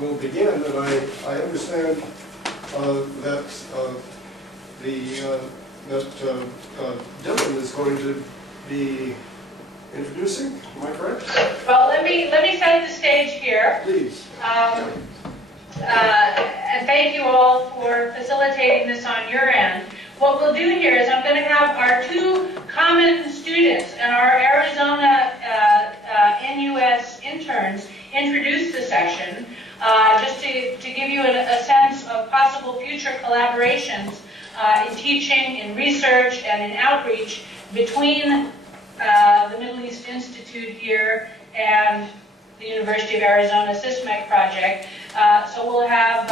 will begin, and I understand that Dylan is going to be introducing. Am I correct? Well, let me set the stage here. Please. And thank you all for facilitating this on your end. What we'll do here is I'm going to have our two common students and our Arizona NUS interns introduce the session, just to give you a sense of possible future collaborations in teaching, in research, and in outreach between the Middle East Institute here and the University of Arizona SYSMEC project. So we'll have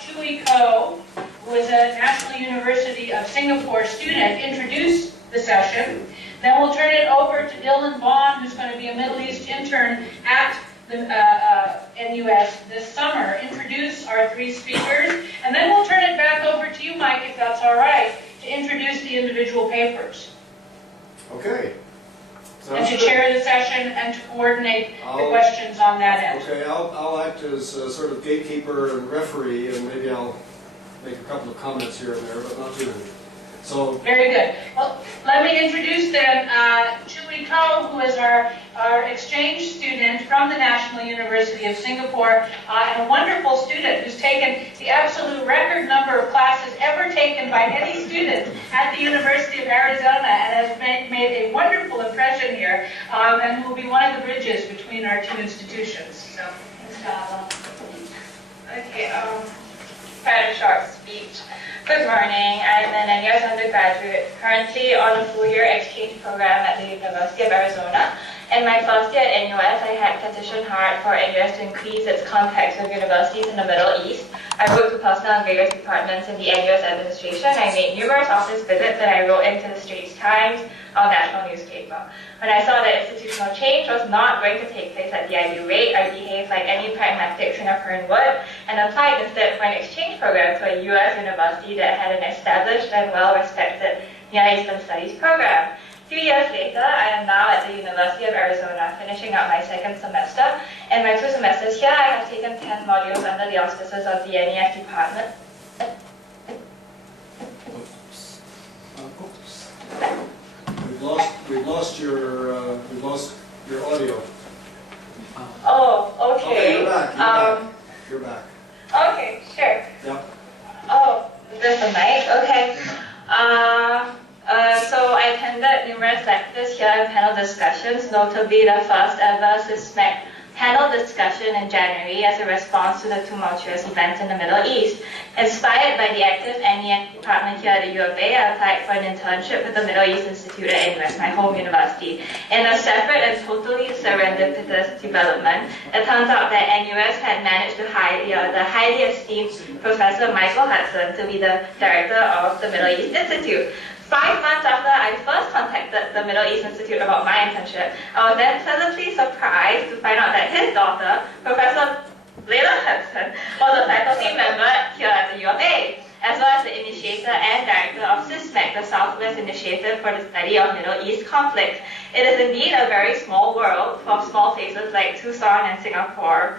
CHACKO, who is a National University of Singapore student, introduce the session. Then we'll turn it over to Dylan Vaughn, who's going to be a Middle East intern at the NUS this summer, introduce our three speakers. And then we'll turn it back over to you, Mike, if that's all right, to introduce the individual papers. Okay. And to chair the session and to coordinate the questions on that end. Okay, I'll act as sort of gatekeeper and referee, and maybe I'll make a couple of comments here and there, but not too many. So very good. Well, let me introduce then CHACKO, who is our exchange student from the National University of Singapore, and a wonderful student who's taken the absolute record number of classes ever taken by any student at the University of Arizona, and has made a wonderful impression here, and will be one of the bridges between our two institutions. So, inshallah. Okay, quite a short speech. Good morning. I'm an NUS undergraduate, currently on a full-year exchange program at the University of Arizona. In my first year at NUS, I had petitioned hard for NUS to increase its contacts with universities in the Middle East. I wrote to personnel in various departments in the NUS administration. I made numerous office visits, and I wrote into the Straits Times, our national newspaper. When I saw that institutional change was not going to take place at the ideal rate, I behaved like any pragmatic Singaporean would and applied instead for an exchange program to a US university that had an established and well-respected Near Eastern Studies program. 3 years later, I am now at the University of Arizona, finishing up my second semester. In my 2 semesters here, I have taken 10 modules under the auspices of the NEF department. We've lost your audio. Oh, okay. Okay, you're back. You're back. Okay, sure. Yep. Oh, there's a mic. Okay. So I attended numerous lectures here and panel discussions, notably the first ever SYSMEC panel discussion in January as a response to the tumultuous events in the Middle East. Inspired by the active NEF department here at the U of A, I applied for an internship with the Middle East Institute at NUS, my home university. In a separate and totally serendipitous development, it turns out that NUS had managed to hire the highly esteemed Professor Michael Hudson to be the director of the Middle East Institute. 5 months after I first contacted the Middle East Institute about my internship, I was then pleasantly surprised to find out that his daughter, Professor Hudson, was a faculty member here at the U of A, as well as the initiator and director of SYSMEC, the Southwest Initiative for the Study of Middle East Conflicts. It is indeed a very small world for small places like Tucson and Singapore.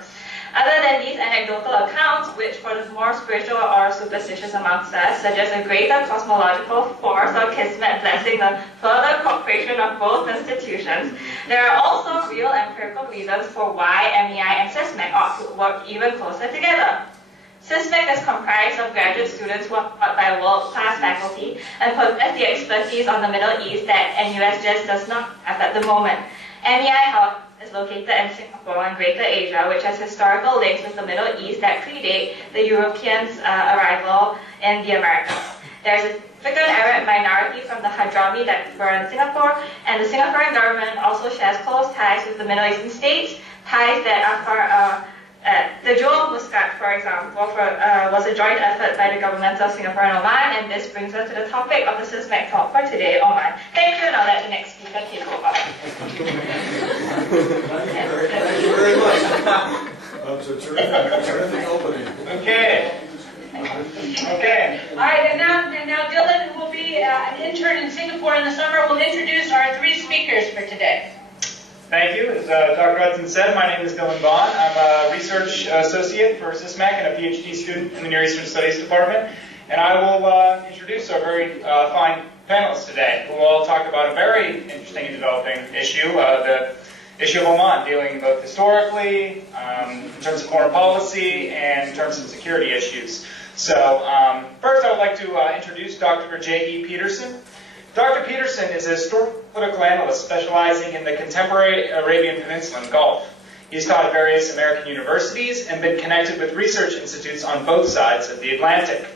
Other than these anecdotal accounts, which for the more spiritual or superstitious amongst us suggest a greater cosmological force or kismet blessing the further cooperation of both institutions, there are also real empirical reasons for why MEI and SYSMEC ought to work even closer together. SYSMEC is comprised of graduate students who are taught by world-class faculty and possess the expertise on the Middle East that NUS just does not have at the moment. MEI, however, is located in Singapore and Greater Asia, which has historical links with the Middle East that predate the Europeans' arrival in the Americas. There is a significant Arab minority from the Hadrami that were in Singapore, and the Singaporean government also shares close ties with the Middle Eastern states, ties that are for the Jewel Muscat, for example, was a joint effort by the governments of Singapore and Oman, and this brings us to the topic of the SYSMEC talk for today, Oman. Thank you, and I'll let the next speaker take over. Thank you very much. That's a terrific opening. Okay. All right, and now Dylan, who will be an intern in Singapore in the summer, will introduce our 3 speakers for today. Thank you. As Dr. Hudson said, my name is Dylan Vaughn. I'm a research associate for SYSMAC and a PhD student in the Near Eastern Studies Department. And I will introduce our very fine panelists today, who will all talk about a very interesting and developing issue, the issue of Oman, dealing both historically, in terms of foreign policy, and in terms of security issues. So first I would like to introduce Dr. J.E. Peterson. Dr. Peterson is a historical political analyst specializing in the contemporary Arabian Peninsula and Gulf. He's taught at various American universities and been connected with research institutes on both sides of the Atlantic.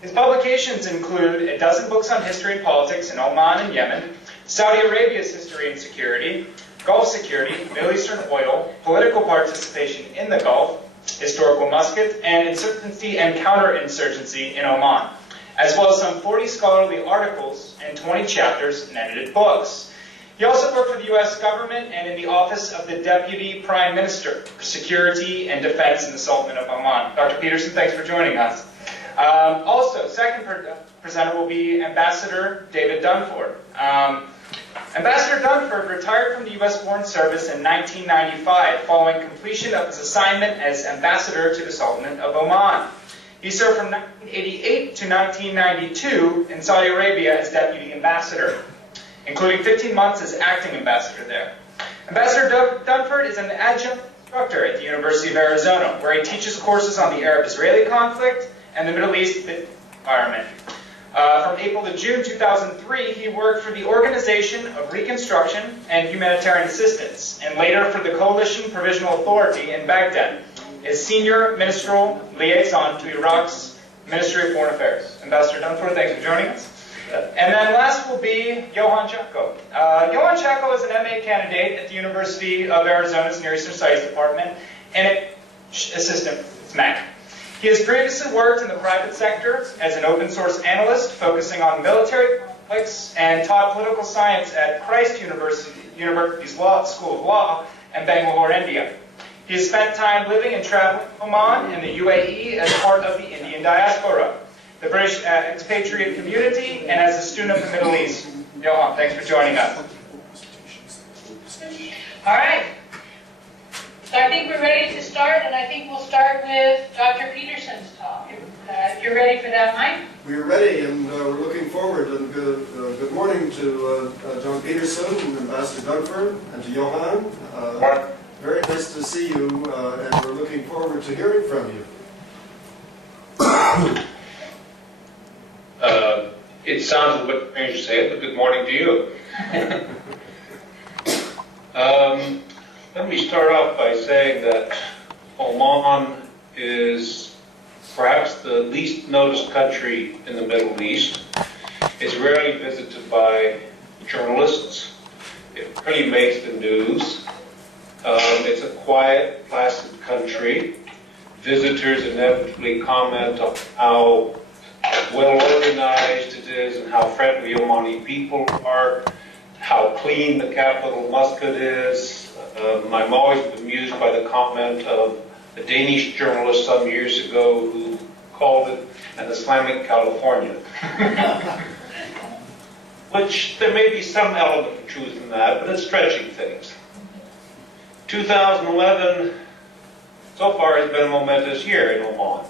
His publications include a dozen books on history and politics in Oman and Yemen, Saudi Arabia's history and security, Gulf security, Middle Eastern oil, political participation in the Gulf, historical Muscat, and insurgency and counterinsurgency in Oman, as well as some 40 scholarly articles and 20 chapters in edited books. He also worked for the U.S. government and in the office of the Deputy Prime Minister for Security and Defense in the Sultanate of Oman. Dr. Peterson, thanks for joining us. Also, second presenter will be Ambassador David Dunford. Ambassador Dunford retired from the U.S. Foreign Service in 1995 following completion of his assignment as Ambassador to the Sultanate of Oman. He served from 1988 to 1992 in Saudi Arabia as Deputy Ambassador, including 15 months as Acting Ambassador there. Ambassador Dunford is an adjunct instructor at the University of Arizona, where he teaches courses on the Arab-Israeli conflict and the Middle East environment. From April to June 2003, he worked for the Organization of Reconstruction and Humanitarian Assistance, and later for the Coalition Provisional Authority in Baghdad, as Senior Ministerial Liaison to Iraq's Ministry of Foreign Affairs. Ambassador Dunford, thanks for joining us. And then last will be Johann CHACKO. Johann CHACKO is an MA candidate at the University of Arizona's Near Eastern Studies Department and an assistant at SMAC. He has previously worked in the private sector as an open source analyst focusing on military conflicts and taught political science at Christ University's School of Law in Bangalore, India. He has spent time living and traveling in Oman and the UAE as part of the Indian diaspora, the British expatriate community, and as a student of the Middle East. Johann, thanks for joining us. All right. So I think we're ready to start, and I think we'll start with Dr. Peterson's talk. If you're ready for that, Mike? We're ready, and we're looking forward. And good morning to John Peterson, and Ambassador Dunford, and to Johann. Very nice to see you, and we're looking forward to hearing from you. It sounds a bit strange to say it, but good morning to you. Let me start off by saying that Oman is perhaps the least noticed country in the Middle East. It's rarely visited by journalists. It really makes the news. It's a quiet, placid country. Visitors inevitably comment on how well organized it is and how friendly Omani people are, how clean the capital, Muscat, is. I'm always amused by the comment of a Danish journalist some years ago who called it an Islamic California. Which there may be some element of truth in that, but it's stretching things. 2011 so far has been a momentous year in Oman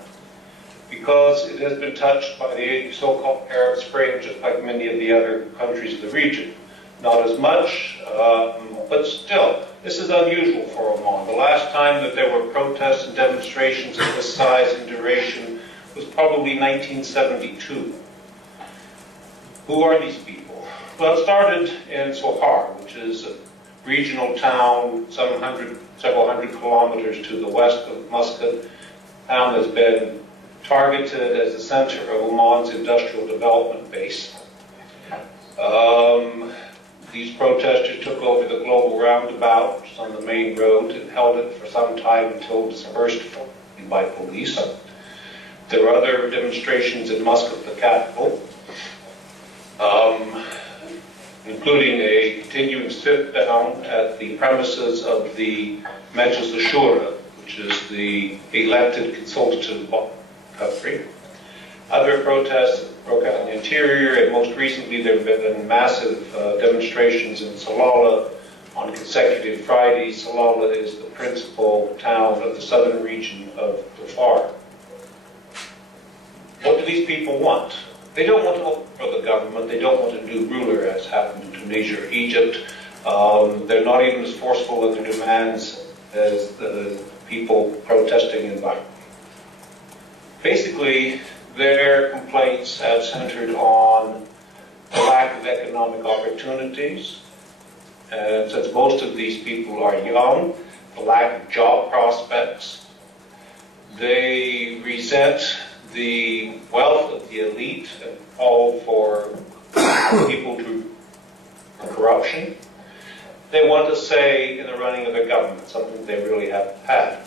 because it has been touched by the so-called Arab Spring, just like many of the other countries of the region. Not as much, but still, this is unusual for Oman. The last time that there were protests and demonstrations of this size and duration was probably 1972. Who are these people? Well, it started in Sohar, which is a regional town several hundred kilometers to the west of Muscat. A town that's been targeted as the center of Oman's industrial development base. These protesters took over the global roundabout, which is on the main road, and held it for some time until dispersed by police. There were other demonstrations in Muscat, the capital, including a continuing sit-down at the premises of the Majlis al-Shura, which is the elected consultative body of the country. Other protests broke out in the interior, and most recently there have been massive demonstrations in Salalah, on consecutive Fridays. Salalah is the principal town of the southern region of Darfur. What do these people want? They don't want to overthrow the government. They don't want a new ruler, as happened in Tunisia or Egypt. They're not even as forceful in their demands as the people protesting in Bahrain. Basically, their complaints have centered on the lack of economic opportunities. And since most of these people are young, the lack of job prospects, they resent the wealth of the elite and call for people to corruption. They want a say in the running of their government, something they really haven't had.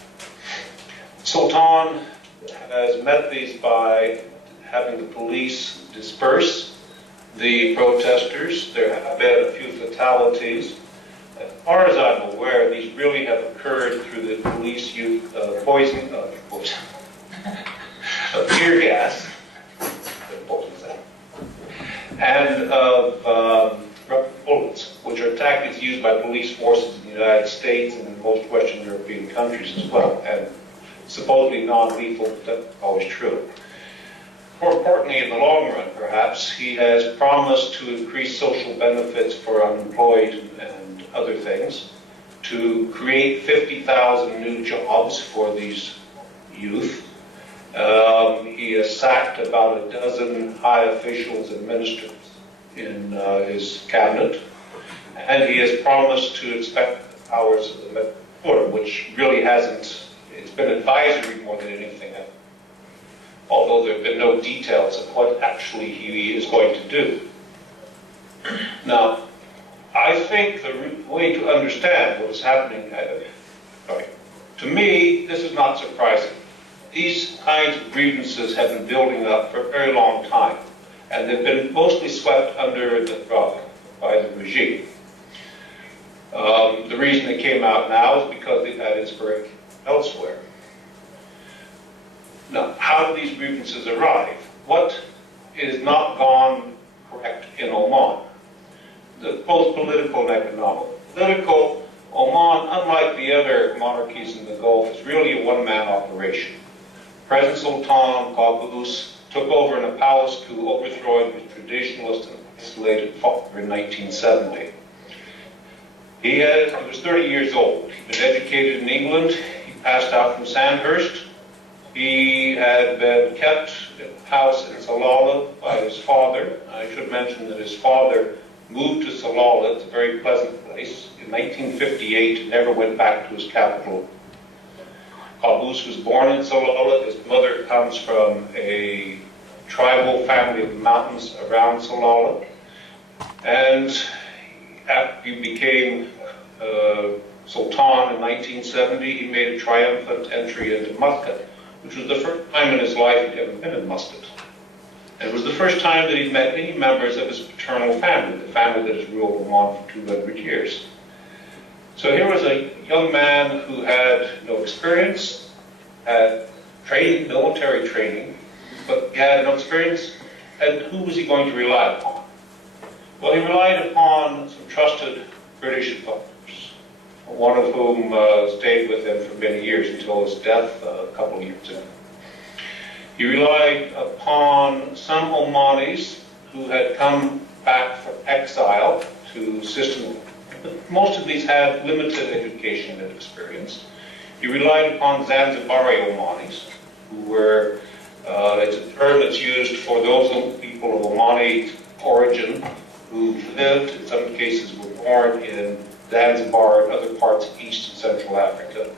Sultan has met these by having the police disperse the protesters. There have been a few fatalities. As far as I'm aware, these really have occurred through the police use of tear gas, and of rubber bullets, which are tactics used by police forces in the United States and in most Western European countries as well, and supposedly non-lethal, but that's always true. More importantly, in the long run, perhaps, he has promised to increase social benefits for unemployed and other things, to create 50,000 new jobs for these youth. He has sacked about a dozen high officials and ministers in his cabinet, and he has promised to expand the powers of the court, which really hasn't, it's been advisory more than anything else, although there have been no details of what actually he is going to do. Now, I think the way to understand what is happening, to me, this is not surprising. These kinds of grievances have been building up for a very long time, and they've been mostly swept under the rug by the regime. The reason they came out now is because they've had inspiration elsewhere. Now, how do these grievances arrive? What is not gone correct in Oman? Both political and economic. Political, Oman, unlike the other monarchies in the Gulf, is really a one-man operation. President Sultan Qaboos took over in a palace coup, overthrowing his traditionalist and isolated father in 1970. He was 30 years old. He'd been educated in England. He passed out from Sandhurst. He had been kept in a house in Salalah by his father. I should mention that his father moved to Salalah. It's a very pleasant place. In 1958, and never went back to his capital. Qaboos was born in Salalah. His mother comes from a tribal family of the mountains around Salalah. And after he became Sultan in 1970, he made a triumphant entry into Muscat, which was the first time in his life he'd ever been in Muscat. And it was the first time that he'd met any members of his paternal family, the family that has ruled Oman for 200 years. So here was a young man who had no experience, had training, military training, but he had no experience, and who was he going to rely upon? Well, he relied upon some trusted British advisors, one of whom stayed with him for many years until his death a couple of years ago. He relied upon some Omanis who had come back from exile to assist him. But most of these had limited education and experience. He relied upon Zanzibari Omanis, who were, it's a term that's used for those people of Omani origin who lived, in some cases were born in Zanzibar and other parts of East and Central Africa,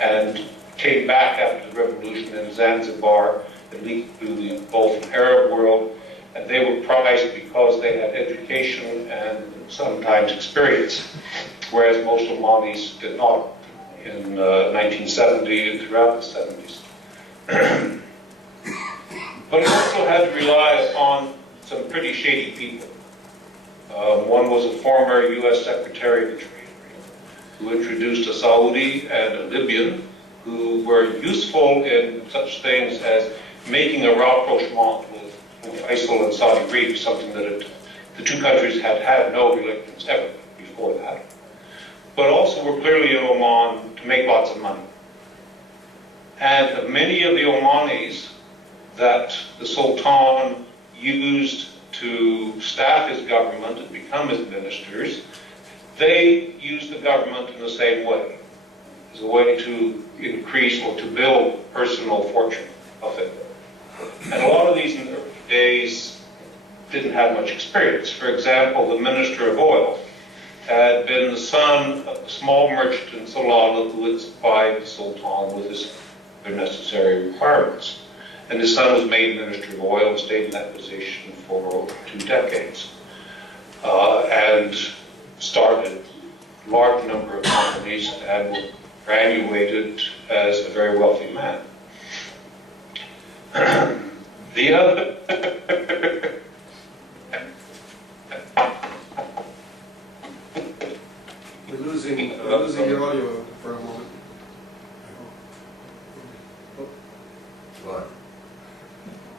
and came back after the revolution in Zanzibar and leaked to the Gulf and Arab world, and they were prized because they had education and sometimes experience, whereas most Omanis did not in 1970 and throughout the 70s. But he also had to rely upon some pretty shady people. One was a former U.S. Secretary of the Treasury who introduced a Saudi and a Libyan who were useful in such things as making a rapprochement with Faisal and Saudi Arabia, something that the two countries had had no relations ever before that. but also were clearly in Oman to make lots of money. And many of the Omanis that the Sultan used to staff his government and become his ministers, they used the government in the same way, as a way to increase or to build personal fortune of it. And a lot of these in the early days didn't have much experience. For example, the Minister of Oil had been the son of a small merchant in Salalah who had supplied the Sultan with his necessary requirements. And his son was made Minister of Oil and stayed in that position for over 2 decades. And started a large number of companies and graduated as a very wealthy man. The other We're losing your audio for a moment. What?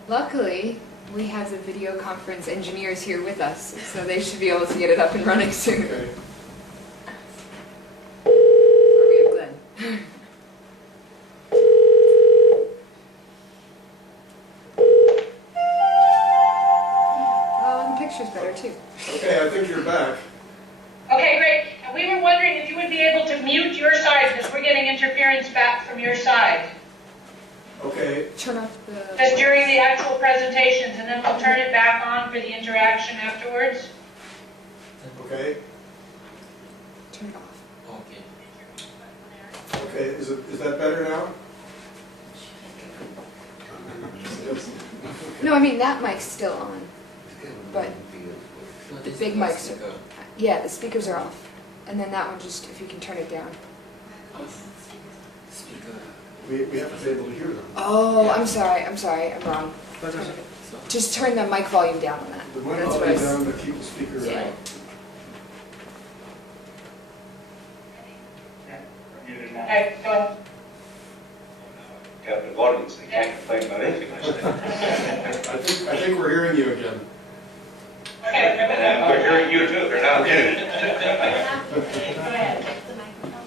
Luckily, we have the video conference engineers here with us, so they should be able to get it up and running soon. Okay. Or we have Glenn. Oh, and the picture's better too. Okay, I think you're back. Okay, great. And we were wondering if you would be able to mute your side, because we're getting interference back from your side. Okay. Turn off the... Just during the actual presentations, and then we'll turn it back on for the interaction afterwards. Okay. Turn it off. Okay. Okay. Is that better now? Yes. No, I mean, that mic's still on. But the big mics are... Yeah, the speakers are off. And then that one, just, if you can turn it down. We have to be able to hear them. Oh, I'm sorry, I'm wrong. Just turn the mic volume down on that. The mic That's what volume I down to keep the speakers Yeah. out. Okay, go ahead. captive audience, they can't complain about anything I say. I think we're hearing you again. Okay, We're hearing you too, they're not getting it. go ahead.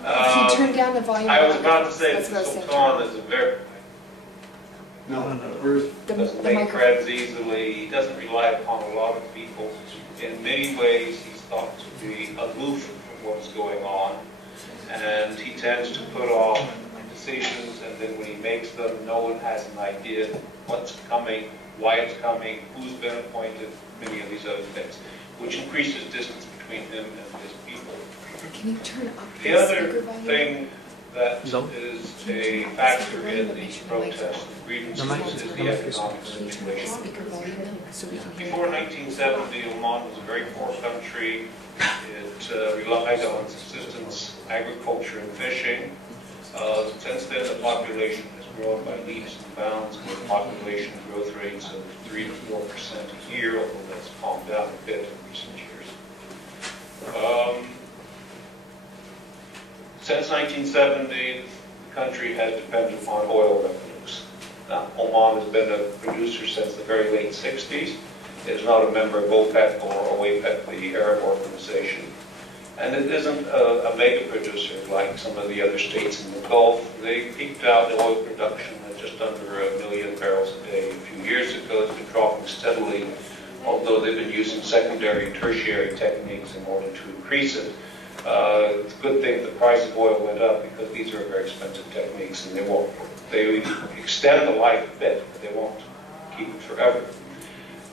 If you turn down the volume. I was about to say That's that what I was saying. Sultan is a very, No, where's, doesn't The make microphone. friends easily, he doesn't rely upon a lot of people. In many ways, he's thought to be aloof from what's going on, and he tends to put off decisions, and then when he makes them, no one has an idea what's coming, why it's coming, who's been appointed, many of these other things, which increases distance between him and his people. Can you turn up The the other speaker volume? thing that is a factor in these protests and grievances is the economic Can you turn up the situation. speaker volume down so we can hear? Before 1970, Oman was a very poor country. It relied on subsistence, agriculture, and fishing. Since then, the population has grown by leaps and bounds with population growth rates of 3 to 4% a year, although that's calmed down a bit in recent years. Since 1970, the country has depended upon oil revenues. Now, Oman has been a producer since the very late 60s. It is not a member of OPEC or OAPEC, the Arab organization. And it isn't a mega producer like some of the other states in the Gulf. They peaked out the oil production at just under 1 million barrels a day a few years ago. It's been dropping steadily, although they've been using secondary and tertiary techniques in order to increase it. It's a good thing the price of oil went up because these are very expensive techniques and they extend the life a bit, but they won't keep it forever.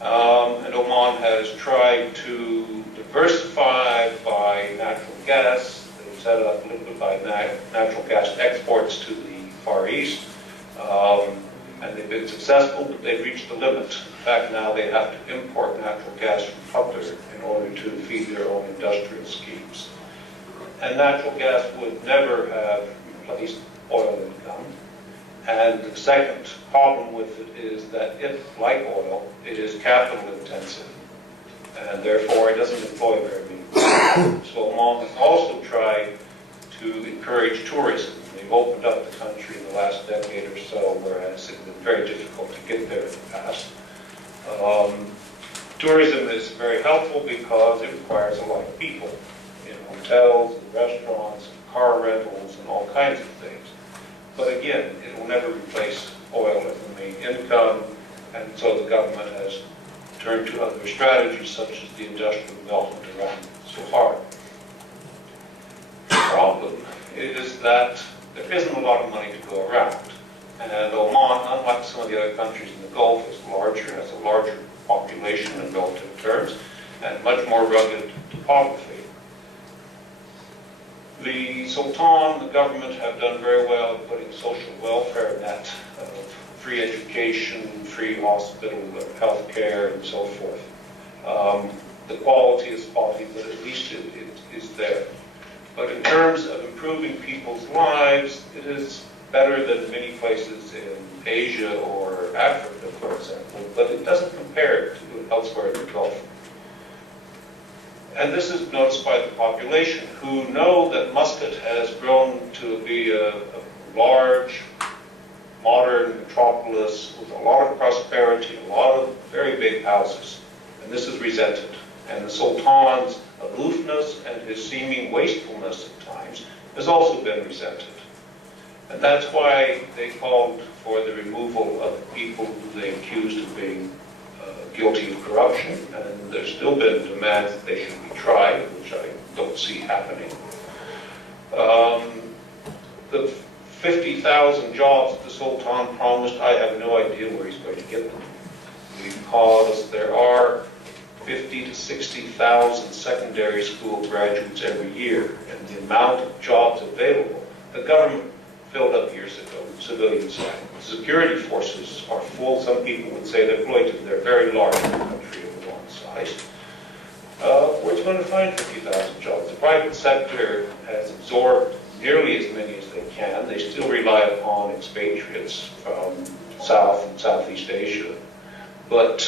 And Oman has tried to diversify by natural gas. They've set it up a little bit by natural gas exports to the Far East. And they've been successful, but they've reached the limit. In fact, now they have to import natural gas from Qatar in order to feed their own industrial schemes. And natural gas would never have replaced oil income. And the second problem with it is that if, like oil, it is capital intensive, and therefore it doesn't employ very many people. So Oman has also tried to encourage tourism. They've opened up the country in the last decade or so, whereas it's been very difficult to get there in the past. Tourism is very helpful because it requires a lot of people in hotels, restaurants, car rentals, and all kinds of things. But again, it will never replace oil as the main income, and so the government has turned to other strategies such as the industrial development around Sohar. The problem is that there isn't a lot of money to go around. And Oman, unlike some of the other countries in the Gulf, is larger, has a larger population in relative terms, and much more rugged topography. The Sultan, the government, have done very well in putting social welfare net of free education, free hospital, health care, and so forth. The quality is spotty, but at least it is there. But in terms of improving people's lives, it is better than many places in Asia or Africa, for example, but it doesn't compare to elsewhere in the Gulf. And this is noticed by the population, who know that Muscat has grown to be a large, modern metropolis with a lot of prosperity, a lot of very big houses. And this is resented. And the Sultan's aloofness and his seeming wastefulness at times has also been resented. And that's why they called for the removal of people who they accused of being guilty of corruption, and there's still been demands that they should be tried, which I don't see happening. The 50,000 jobs that the Sultan promised, I have no idea where he's going to get them, because there are 50 to 60,000 secondary school graduates every year, and the amount of jobs available, the government filled up years ago, civilian side. Security forces are full. Some people would say they're bloated. They're very large in a country of one size. Where's going to find 50,000 jobs? The private sector has absorbed nearly as many as they can. They still rely upon expatriates from South and Southeast Asia. But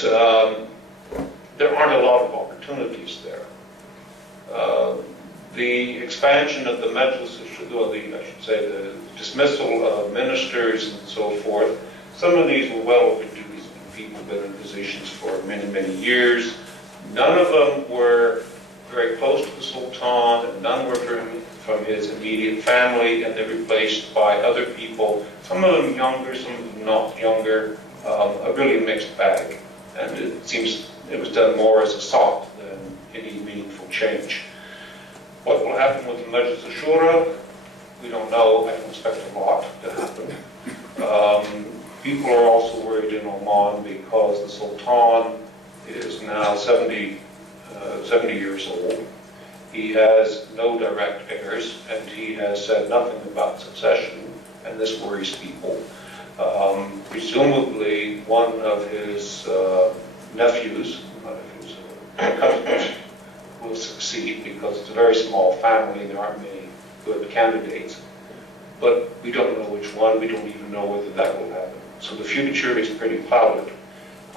there aren't a lot of opportunities there. The expansion of the Majlis, the dismissal of ministers and so forth, some of these were well overdue. These people have been in positions for many, many years. None of them were very close to the Sultan, and none were from his immediate family, and they're replaced by other people, some of them younger, some of them not younger, a really mixed bag. And it seems it was done more as a sop than any meaningful change. What will happen with the Majlis Shura? We don't know. I don't expect a lot to happen. People are also worried in Oman because the Sultan is now 70 years old. He has no direct heirs, and he has said nothing about succession, and this worries people. Presumably, one of his nephews, cousins, will succeed because it's a very small family and there aren't many good candidates. But we don't know which one. We don't even know whether that will happen. So the future is pretty clouded.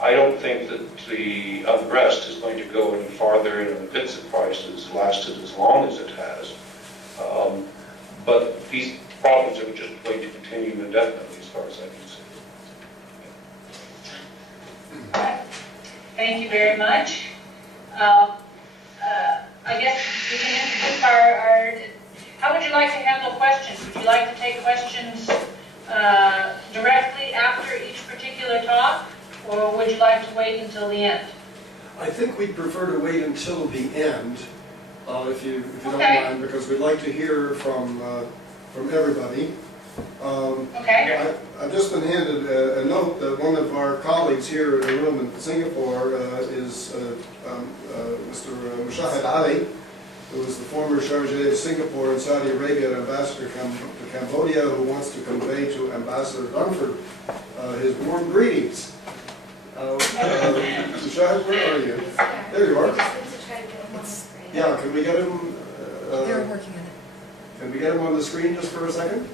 I don't think that the unrest is going to go any farther, and the pizza prices lasted as long as it has. But these problems are just going to continue indefinitely as far as I can see. Thank you very much. I guess we can introduce how would you like to handle questions? Would you like to take questions directly after each particular talk, or would you like to wait until the end? I think we'd prefer to wait until the end, if you don't Okay. mind, because we'd like to hear from everybody. Okay. I've just been handed a note that one of our colleagues here in the room in Singapore is Mr. Mushahid Ali, who is the former Chargé of Singapore and Saudi Arabia and Ambassador to Cambodia, who wants to convey to Ambassador Dunford his warm greetings. Mushahid, where are you? There you are. Yeah, can we get him? They're working on it. Can we get him on the screen just for a second?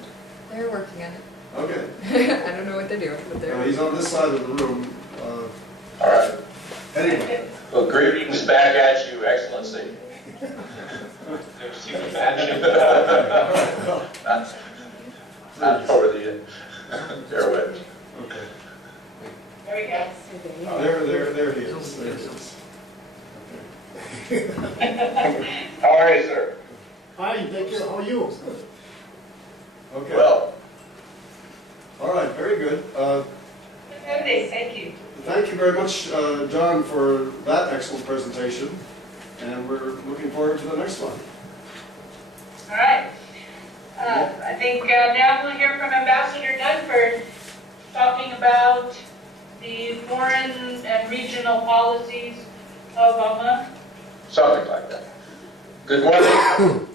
They're working on it. Okay. I don't know what they're doing, but they're... He's on this side of the room. All right. Anyway. Well, greetings back at you, Excellency. Not over the airwaves. Okay. There we go. There he is. There he is. How are you, sir? Hi, thank you. How are you? Okay. Well, All right, very good. Okay, thank you. Thank you very much, John, for that excellent presentation. And we're looking forward to the next one. All right. I think now we'll hear from Ambassador Dunford talking about the foreign and regional policies of Oman. something like that. Good morning,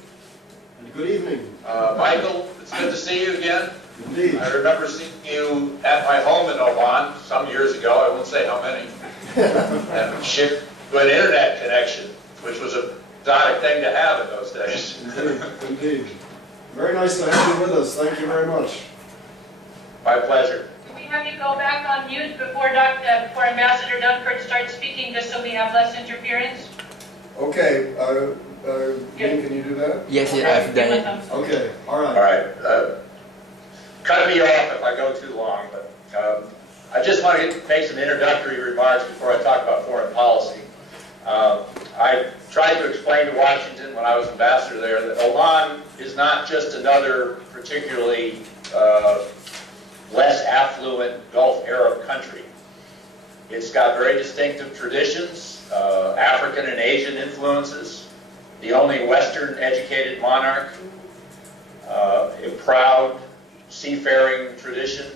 And good evening. Michael. It's good to see you again. Indeed. I remember seeing you at my home in Oman some years ago. I won't say how many. And we shared an internet connection, which was a exotic thing to have in those days. Indeed. Indeed. Very nice to have you with us. Thank you very much. My pleasure. Can we have you go back on mute before Ambassador Dunford starts speaking, just so we have less interference? Okay. Ian, can you do that? Yes, I've done it. Okay. All All right. right. Cut me off if I go too long, but I just want to make some introductory remarks before I talk about foreign policy. I tried to explain to Washington when I was ambassador there that Oman is not just another particularly less affluent Gulf Arab country. It's got very distinctive traditions, African and Asian influences, the only Western educated monarch, a proud seafaring tradition.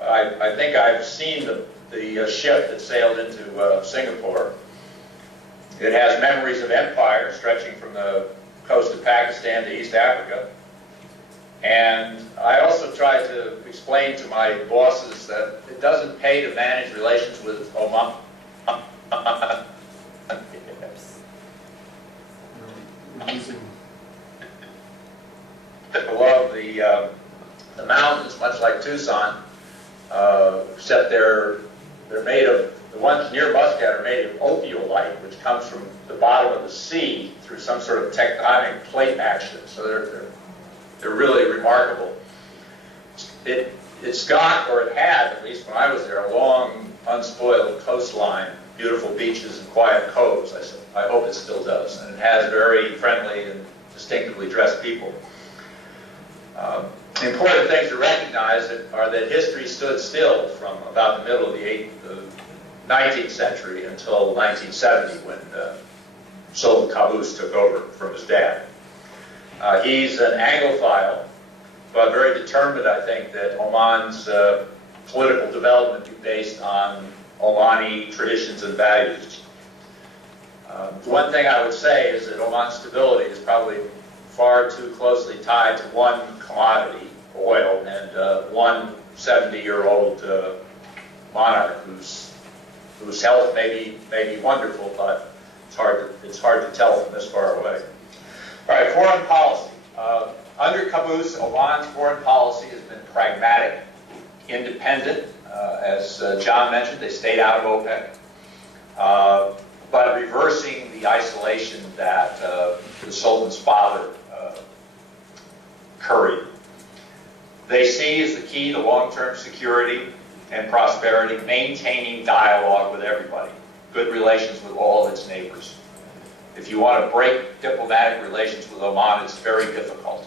I think I've seen the ship that sailed into Singapore. It has memories of empire stretching from the coast of Pakistan to East Africa. And I also try to explain to my bosses that it doesn't pay to manage relations with Oman. Below the mountains, much like Tucson, except they're made of, the ones near Muscat are made of ophiolite, which comes from the bottom of the sea through some sort of tectonic plate action. So they're really remarkable. It's got, or it had, at least when I was there, a long, unspoiled coastline, beautiful beaches and quiet coves. I hope it still does. And it has very friendly and distinctively dressed people. Important things to recognize are that history stood still from about the middle of the 19th century until 1970, when Sultan Qaboos took over from his dad. He's an Anglophile, but very determined, I think, that Oman's political development be based on Omani traditions and values. One thing I would say is that Oman's stability is probably far too closely tied to one commodity, oil, and one 70-year-old monarch whose health may be wonderful, but it's hard to tell from this far away. All right, foreign policy. Under Qaboos, Oman's foreign policy has been pragmatic, independent. As John mentioned, they stayed out of OPEC, but reversing the isolation that the Sultan's father curried. They see as the key to long-term security and prosperity, maintaining dialogue with everybody, good relations with all of its neighbors. If you want to break diplomatic relations with Oman, it's very difficult.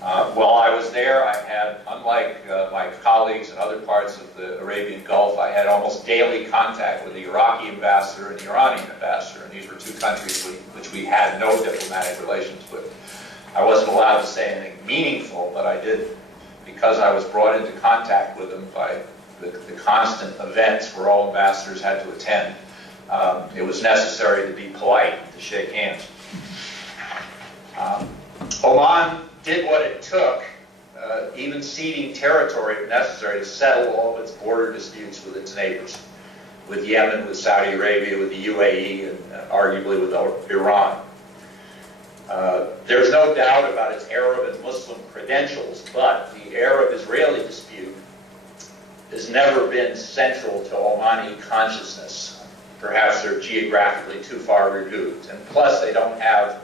While I was there, I had, unlike my colleagues in other parts of the Arabian Gulf, I had almost daily contact with the Iraqi ambassador and the Iranian ambassador, and these were two countries which we had no diplomatic relations with. I wasn't allowed to say anything meaningful, but I did, because I was brought into contact with them by the constant events where all ambassadors had to attend. It was necessary to be polite, to shake hands. Oman did what it took, even ceding territory if necessary, to settle all of its border disputes with its neighbors, with Yemen, with Saudi Arabia, with the UAE, and arguably with Iran. There's no doubt about its Arab and Muslim credentials, but the Arab-Israeli dispute has never been central to Omani consciousness. Perhaps they're geographically too far removed. And plus, they don't have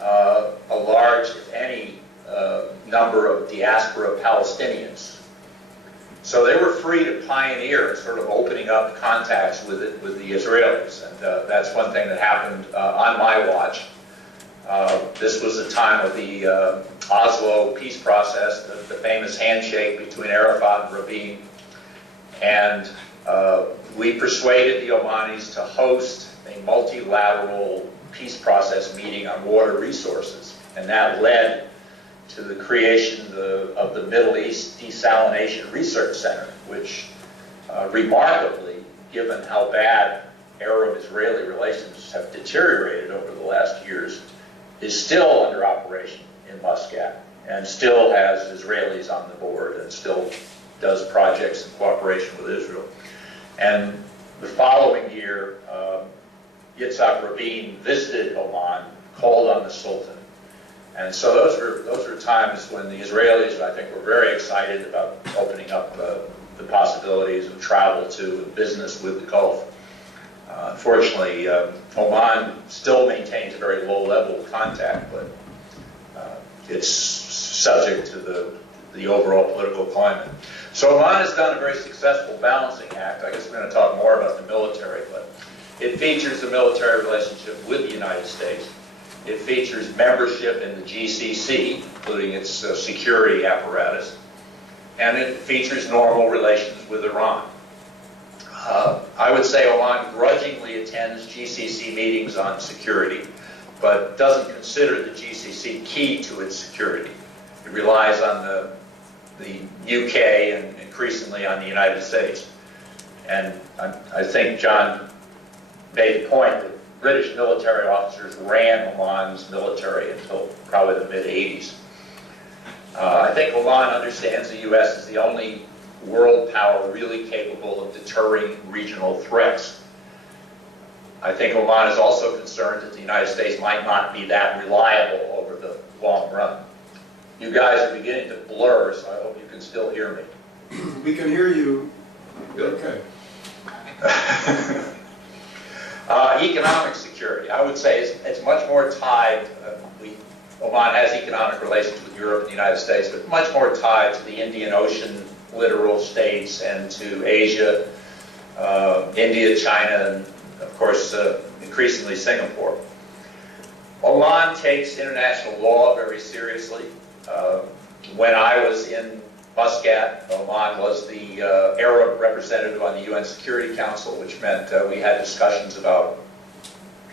a large, if any, number of diaspora Palestinians. So they were free to pioneer sort of opening up contacts with the Israelis. And that's one thing that happened on my watch. This was the time of the Oslo peace process, the famous handshake between Arafat and Rabin. And we persuaded the Omanis to host a multilateral peace process meeting on water resources. And that led to the creation of the Middle East Desalination Research Center, which remarkably, given how bad Arab-Israeli relations have deteriorated over the last years, is still under operation in Muscat and still has Israelis on the board and still does projects in cooperation with Israel. And the following year, Yitzhak Rabin visited Oman, called on the Sultan. And so those were times when the Israelis, I think, were very excited about opening up the possibilities of travel to and business with the Gulf. Unfortunately, Oman still maintains a very low level of contact, but it's subject to the overall political climate. So Oman has done a very successful balancing act. I guess we're going to talk more about the military, but it features the military relationship with the United States. It features membership in the GCC, including its security apparatus, and it features normal relations with Iran. I would say Oman grudgingly attends GCC meetings on security, but doesn't consider the GCC key to its security. It relies on the UK and increasingly on the United States. And I think John made the point that British military officers ran Oman's military until probably the mid-80s. I think Oman understands the U.S. as the only world power really capable of deterring regional threats. I think Oman is also concerned that the United States might not be that reliable over the long run. You guys are beginning to blur, so I hope you can still hear me. We can hear you. Okay. Economic security, I would say it's much more tied, Oman has economic relations with Europe and the United States, but much more tied to the Indian Ocean littoral states and to Asia, India, China, and of course increasingly Singapore. Oman takes international law very seriously. When I was in Muscat, Oman was the Arab representative on the UN Security Council, which meant we had discussions about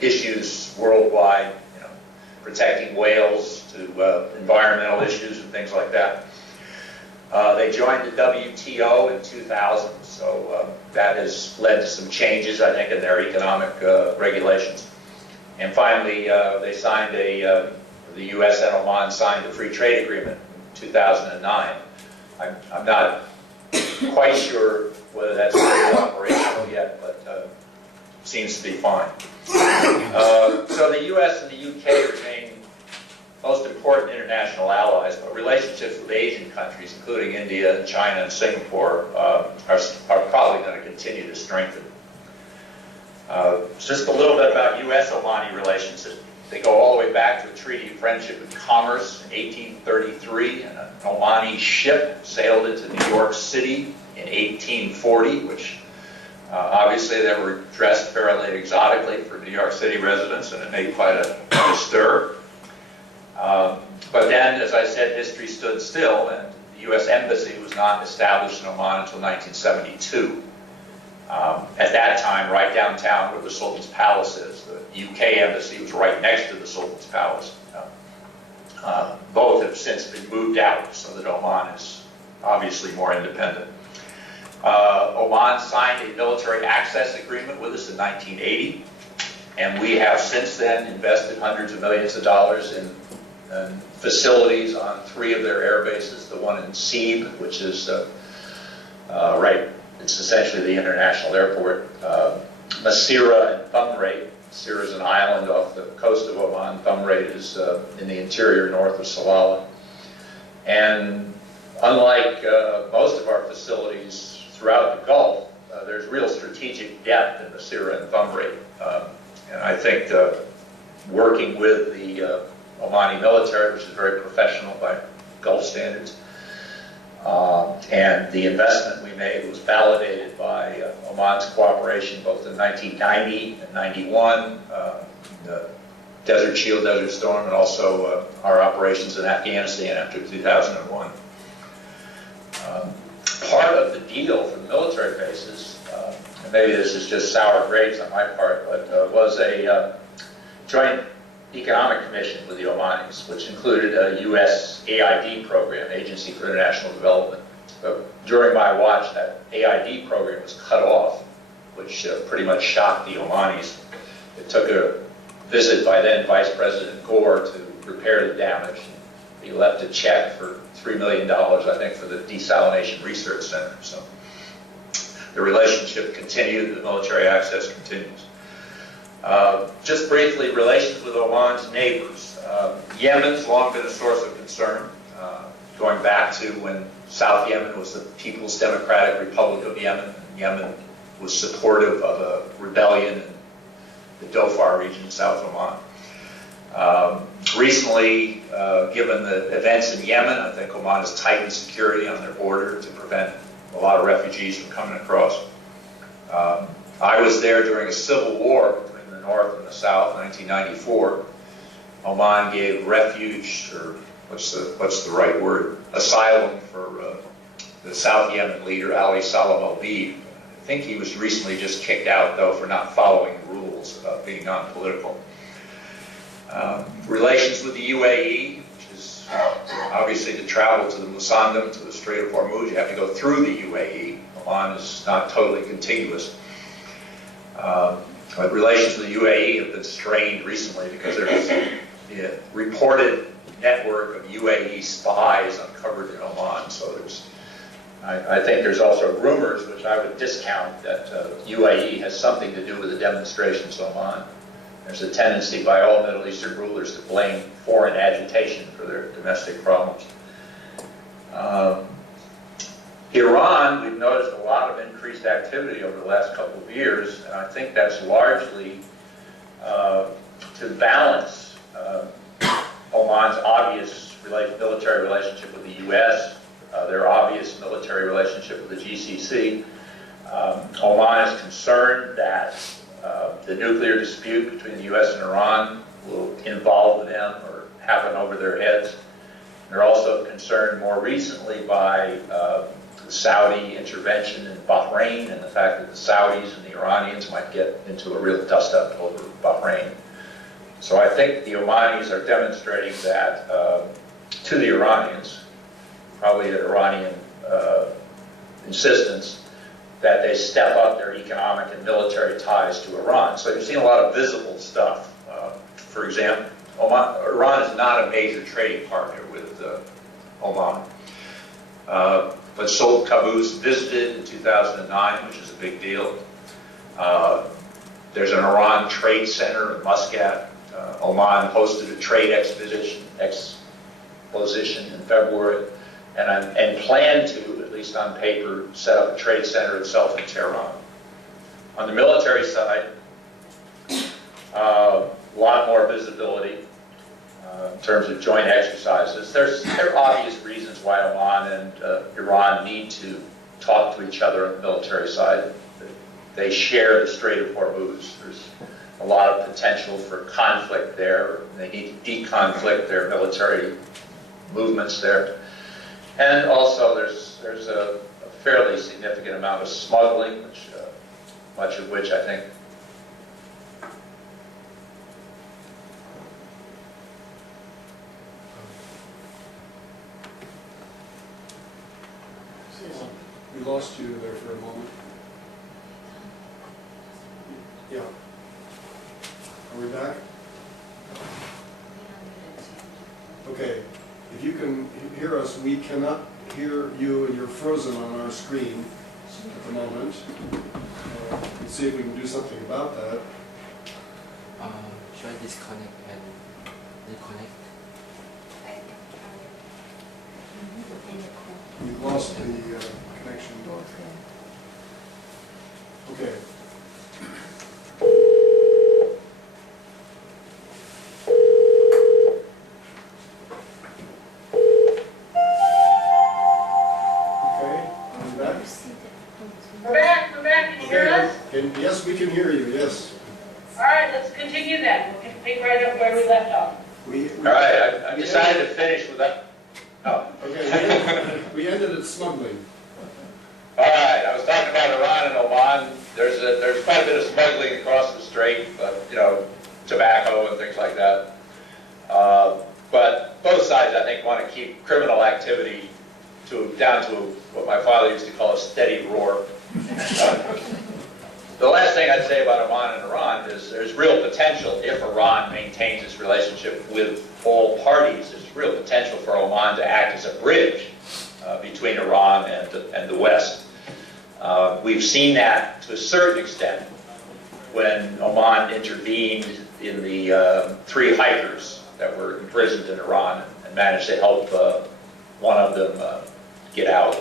issues worldwide, protecting whales to environmental issues and things like that. They joined the WTO in 2000, so that has led to some changes, I think, in their economic regulations. And finally, they signed the U.S. and Oman signed a free trade agreement in 2009. I'm not quite sure whether that's still operational yet, but seems to be fine. So the U.S. and the U.K. remain most important international allies, but relationships with Asian countries, including India and China and Singapore, are probably going to continue to strengthen. Just a little bit about U.S.-Omani relations. They go all the way back to a treaty of friendship and commerce in 1833, and an Omani ship sailed into New York City in 1840, which obviously they were dressed fairly exotically for New York City residents, and it made quite a stir. But then, as I said, history stood still, and the U.S. Embassy was not established in Oman until 1972. At that time, right downtown where the Sultan's Palace is, the UK Embassy was right next to the Sultan's Palace. Both have since been moved out, so that Oman is obviously more independent. Oman signed a military access agreement with us in 1980, and we have since then invested hundreds of millions of dollars in facilities on 3 of their air bases, the one in Sib, which is it's essentially the international airport, Masira and Thumrait. Masira is an island off the coast of Oman. Thumrait is in the interior north of Salalah. And unlike most of our facilities throughout the Gulf, there's real strategic depth in Masira and Thumrait. And I think working with the Omani military, which is very professional by Gulf standards, and the investment we made was validated by Oman's cooperation both in 1990 and 91. The Desert Shield, Desert Storm, and also our operations in Afghanistan after 2001. Part of the deal for the military bases, and maybe this is just sour grapes on my part, but was a joint economic commission with the Omanis, which included a U.S. AID program, Agency for International Development. During my watch, that AID program was cut off, which pretty much shocked the Omanis. It took a visit by then Vice President Gore to repair the damage. He left a check for $3 million, I think, for the Desalination Research Center. So the relationship continued, the military access continues. Just briefly, relations with Oman's neighbors. Yemen's long been a source of concern, going back to when South Yemen was the People's Democratic Republic of Yemen. Yemen was supportive of a rebellion in the Dhofar region, South Oman. Recently, given the events in Yemen, I think Oman has tightened security on their border to prevent a lot of refugees from coming across. I was there during a civil war between the North and the South, 1994. Oman gave refuge, or what's the right word, asylum for the South Yemen leader, Ali Salam al-Bid. I think he was recently just kicked out, though, for not following the rules about being non-political. Relations with the UAE, which is obviously to travel to the Musandam, to the Strait of Hormuz, you have to go through the UAE. Oman is not totally contiguous. But relations with the UAE have been strained recently because there was a reported network of UAE spies uncovered in Oman. So I think there's also rumors, which I would discount, that UAE has something to do with the demonstrations in Oman. There's a tendency by all Middle Eastern rulers to blame foreign agitation for their domestic problems. Iran, we've noticed a lot of increased activity over the last couple of years, and I think that's largely to balance Oman's obvious military relationship with the U.S., their obvious military relationship with the GCC. Oman is concerned that the nuclear dispute between the U.S. and Iran will involve them or happen over their heads. They're also concerned more recently by the Saudi intervention in Bahrain and the fact that the Saudis and the Iranians might get into a real dust-up over Bahrain. So I think the Omanis are demonstrating that to the Iranians, probably at Iranian insistence, that they step up their economic and military ties to Iran. So you've seen a lot of visible stuff. For example, Iran is not a major trading partner with Oman. But Sultan Qaboos visited in 2009, which is a big deal. There's an Iran trade center in Muscat. Oman hosted a trade exposition in February, and planned to, at least on paper, set up a trade center itself in Tehran. On the military side, a lot more visibility in terms of joint exercises. There are obvious reasons why Oman and Iran need to talk to each other on the military side. They share the Strait of Hormuz. There's a lot of potential for conflict there. They need to deconflict their military movements there. And also there's a fairly significant amount of smuggling, which, much of which I think We lost you there for a moment. Yeah. Are we back? Okay. If you can hear us, we cannot hear you, and you're frozen on our screen at the moment. Let's see if we can do something about that. Should I disconnect and reconnect? We lost the connection. Okay. We're back. Can you hear us? Yes, we can hear you, yes. All right, let's continue then. We'll pick right up where we left off. All right, I decided to finish with that. Oh. Okay, we ended at smuggling. All right, I was talking about Iran and Oman. There's quite a bit of smuggling across the strait, you know, tobacco and things like that. But both sides, I think, want to keep criminal activity down to what my father used to call a steady roar. The last thing I'd say about Oman and Iran is there's real potential if Iran maintains its relationship with all parties. There's real potential for Oman to act as a bridge between Iran and the West. We've seen that to a certain extent when Oman intervened in the 3 hikers that were imprisoned in Iran and managed to help one of them get out.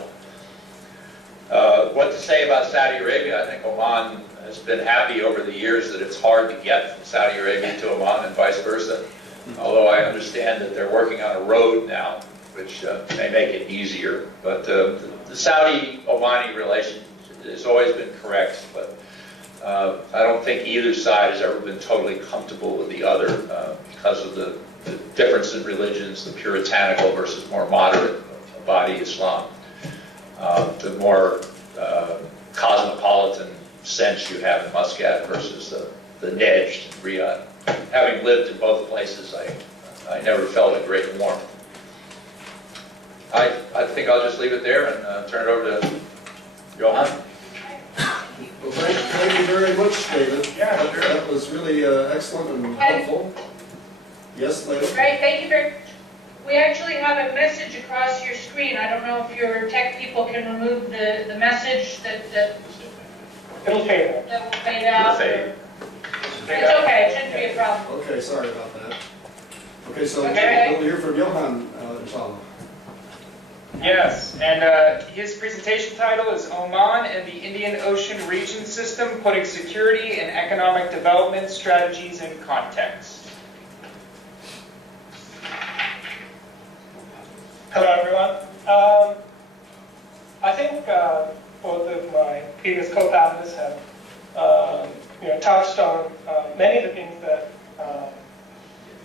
What to say about Saudi Arabia? I think Oman has been happy over the years that it's hard to get from Saudi Arabia to Oman and vice versa. Although I understand that they're working on a road now, which may make it easier. But the Saudi-Omani relationship has always been correct, but I don't think either side has ever been totally comfortable with the other because of the difference in religions, the puritanical versus more moderate body Islam, the more cosmopolitan sense you have in Muscat versus the Nejd in Riyadh. Having lived in both places, I never felt a great warmth. I think I'll just leave it there and turn it over to Johann. Well, thank you very much, David. Yeah, sure. That was really excellent and helpful. Yes, later. Great, thank you very much. We actually have a message across your screen. I don't know if your tech people can remove the message that It'll fade out. will fade out. Fade. It's okay, it shouldn't be a problem. Okay, sorry about that. Okay, so Okay. we'll hear from Johann, inshallah. Yes, and his presentation title is Oman and the Indian Ocean Region System, Putting Security and Economic Development Strategies in Context. Hello, everyone. I think both of my previous co-panelists have touched on many of the things that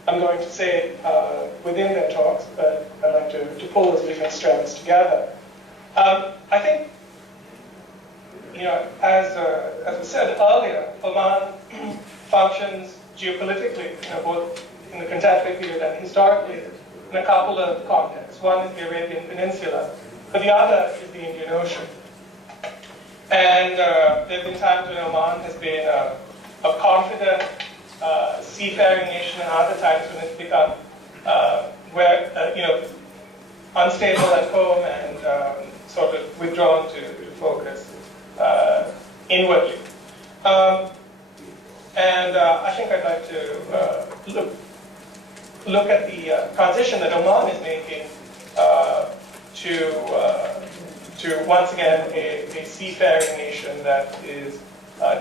I'm going to say within their talks, but I'd like to pull those different strands together. I think, as was said earlier, Oman functions geopolitically, both in the contemporary period and historically, in a couple of contexts. One is the Arabian Peninsula, but the other is the Indian Ocean. And there have been times when Oman has been a confident, seafaring nation, and other times when it's become unstable at home and sort of withdrawn to focus inwardly. I think I'd like to look at the transition that Oman is making to once again a seafaring nation that is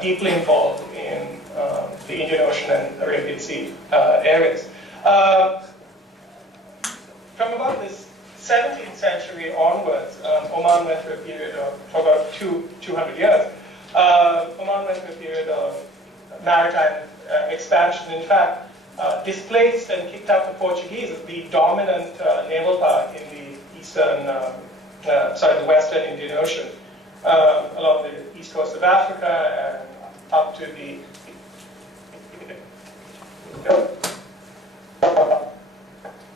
deeply involved in the Indian Ocean and Arabian Sea areas. From about this 17th century onwards, Oman went through a period of, for about 200 years, Oman went through a period of maritime expansion. In fact, displaced and kicked out the Portuguese as the dominant naval power in the the Western Indian Ocean, along the east coast of Africa and up to the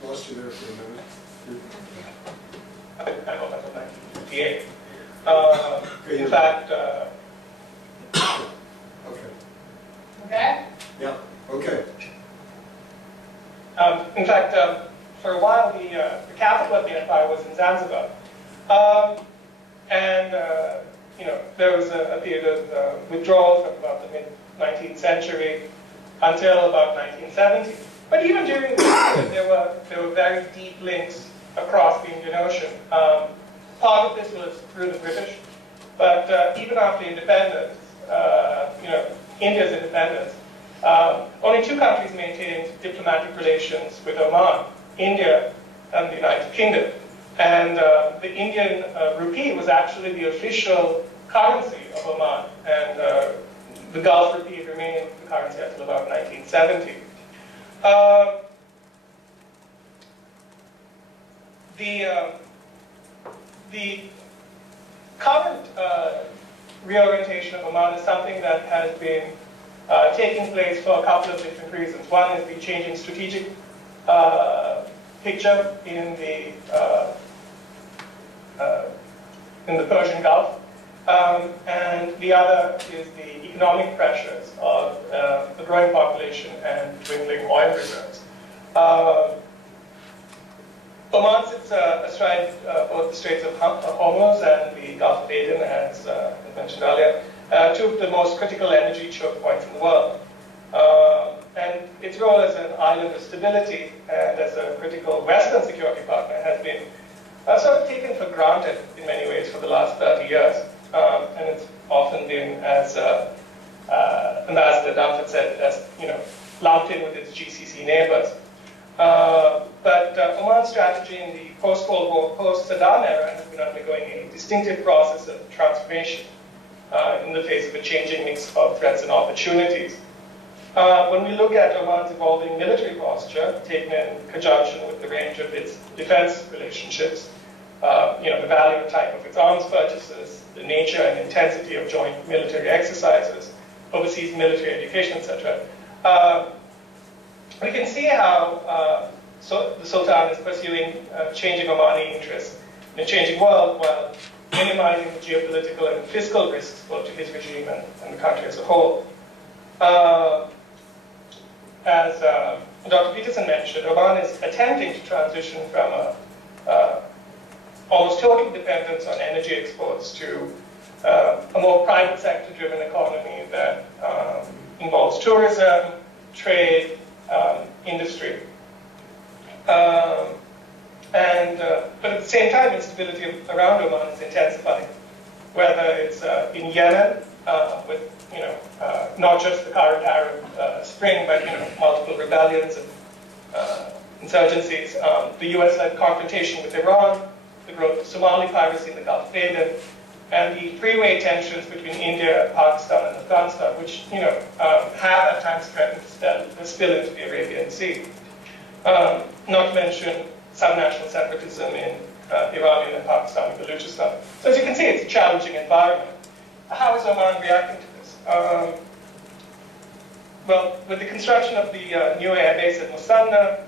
Lost you there for a minute. I hope that's 1958. In fact, Okay. Okay? Yeah. Okay. in fact, for a while the capital of the empire was in Zanzibar, there was a period of withdrawal from about the mid-19th century until about 1970. But even during this period, there were very deep links across the Indian Ocean. Part of this was through the British, but even after independence, India's independence, only two countries maintained diplomatic relations with Oman, India and the United Kingdom. And the Indian rupee was actually the official currency of Oman, and the Gulf rupee remained the currency until about 1970. The current reorientation of Oman is something that has been taking place for a couple of different reasons. One is the changing strategic picture in the Persian Gulf, and the other is the economic pressures of the growing population and dwindling oil reserves. Oman sits astride both the Straits of Hormuz and the Gulf of Aden, as mentioned earlier, two of the most critical energy choke points in the world. And its role as an island of stability and as a critical Western security partner has been sort of taken for granted in many ways for the last 30 years. And it's often been, as Ambassador Dunford said, as lumped in with its GCC neighbors. But Oman's strategy in the post-Cold War, post-Saddam era has been undergoing a distinctive process of transformation in the face of a changing mix of threats and opportunities. When we look at Oman's evolving military posture, taken in conjunction with the range of its defense relationships, the value and type of its arms purchases, the nature and intensity of joint military exercises, overseas military education, etc., we can see how the Sultan is pursuing changing Omani interests in a changing world while minimizing the geopolitical and fiscal risks both to his regime and the country as a whole. As Dr. Peterson mentioned, Oman is attempting to transition from a almost total dependence on energy exports to a more private sector-driven economy that involves tourism, trade, industry. But at the same time, instability around Oman is intensifying, whether it's in Yemen, with not just the current Arab Spring, but multiple rebellions and insurgencies, the U.S.-led confrontation with Iran, the growth of Somali piracy in the Gulf of Aden, and the three-way tensions between India, Pakistan, and Afghanistan, which have at times threatened to spill into the Arabian Sea. Not to mention some national separatism in Iranian and Pakistani Baluchistan. So as you can see, it's a challenging environment. How is Oman reacting to this? Well, with the construction of the new air base at Musanna,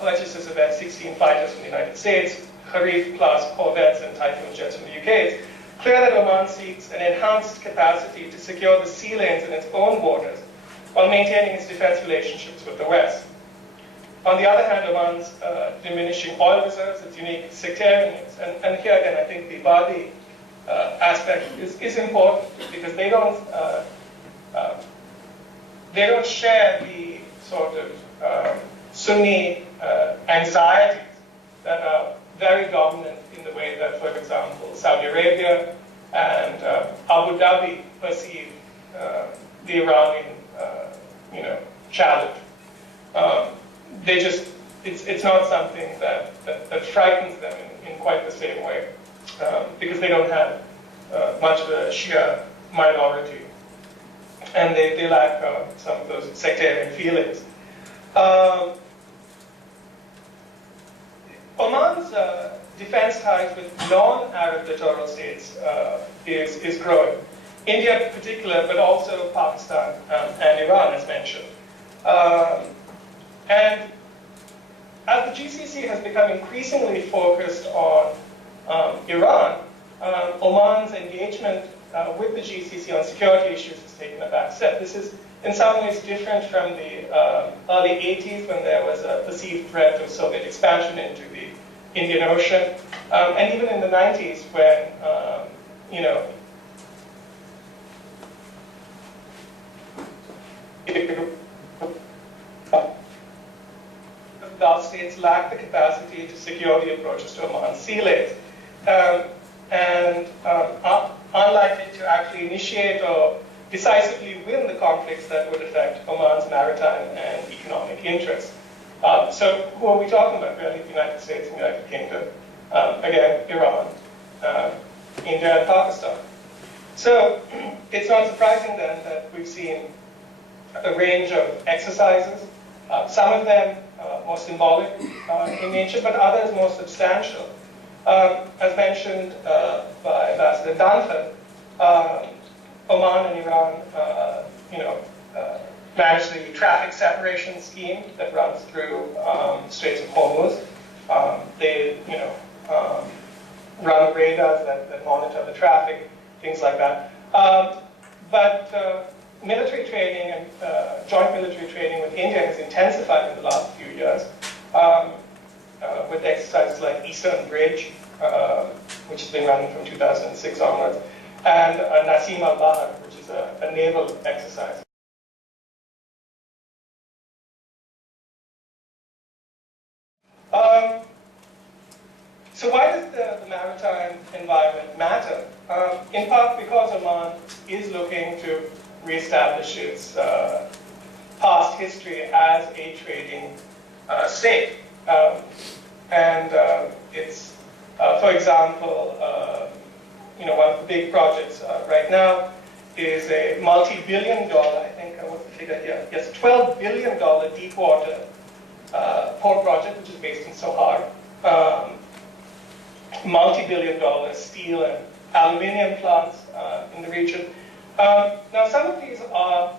purchases of F-16 fighters from the United States, Harif-class corvettes and Typhoon jets from the UK, it's clear that Oman seeks an enhanced capacity to secure the sea lanes in its own borders while maintaining its defense relationships with the West. On the other hand, Oman's diminishing oil reserves, its unique sectarian mix, and here again, I think the Badi aspect is important because they don't share the sort of Sunni anxieties that are very dominant in the way that, for example, Saudi Arabia and Abu Dhabi perceive the Iranian, challenge. It's not something that frightens them in quite the same way, because they don't have much of a Shia minority, and they lack some of those sectarian feelings. Oman's defense ties with non-Arab littoral states is growing. India in particular, but also Pakistan and Iran, as mentioned. And as the GCC has become increasingly focused on Iran, Oman's engagement with the GCC on security issues has taken a back step. This is in some ways different from the early 80s when there was a perceived threat of Soviet expansion into the Indian Ocean, and even in the 90s when, Gulf states lack the capacity to secure the approaches to Oman's sea lanes, and are unlikely to actually initiate or decisively win the conflicts that would affect Oman's maritime and economic interests. So who are we talking about? Really, the United States and the United Kingdom, again, Iran, India, and Pakistan. So it's not surprising then that we've seen a range of exercises, some of them more symbolic in nature, but others more substantial. As mentioned by Ambassador DUNFORD, Oman and Iran, manage the traffic separation scheme that runs through Straits of Hormuz. They, run radars that monitor the traffic, things like that. But military training and joint military training with India has intensified in the last few years with exercises like Eastern Bridge, which has been running from 2006 onwards, and Nasim al-Bahar, which is a naval exercise. So why does the maritime environment matter? In part because Oman is looking to reestablish its past history as a trading state. It's, for example, one of the big projects right now is a multi-billion-dollar, I think, what's the figure here? Yes, $12 billion deepwater port project, which is based in Sohar. Multi-billion-dollar steel and aluminium plants in the region. Now, some of these are,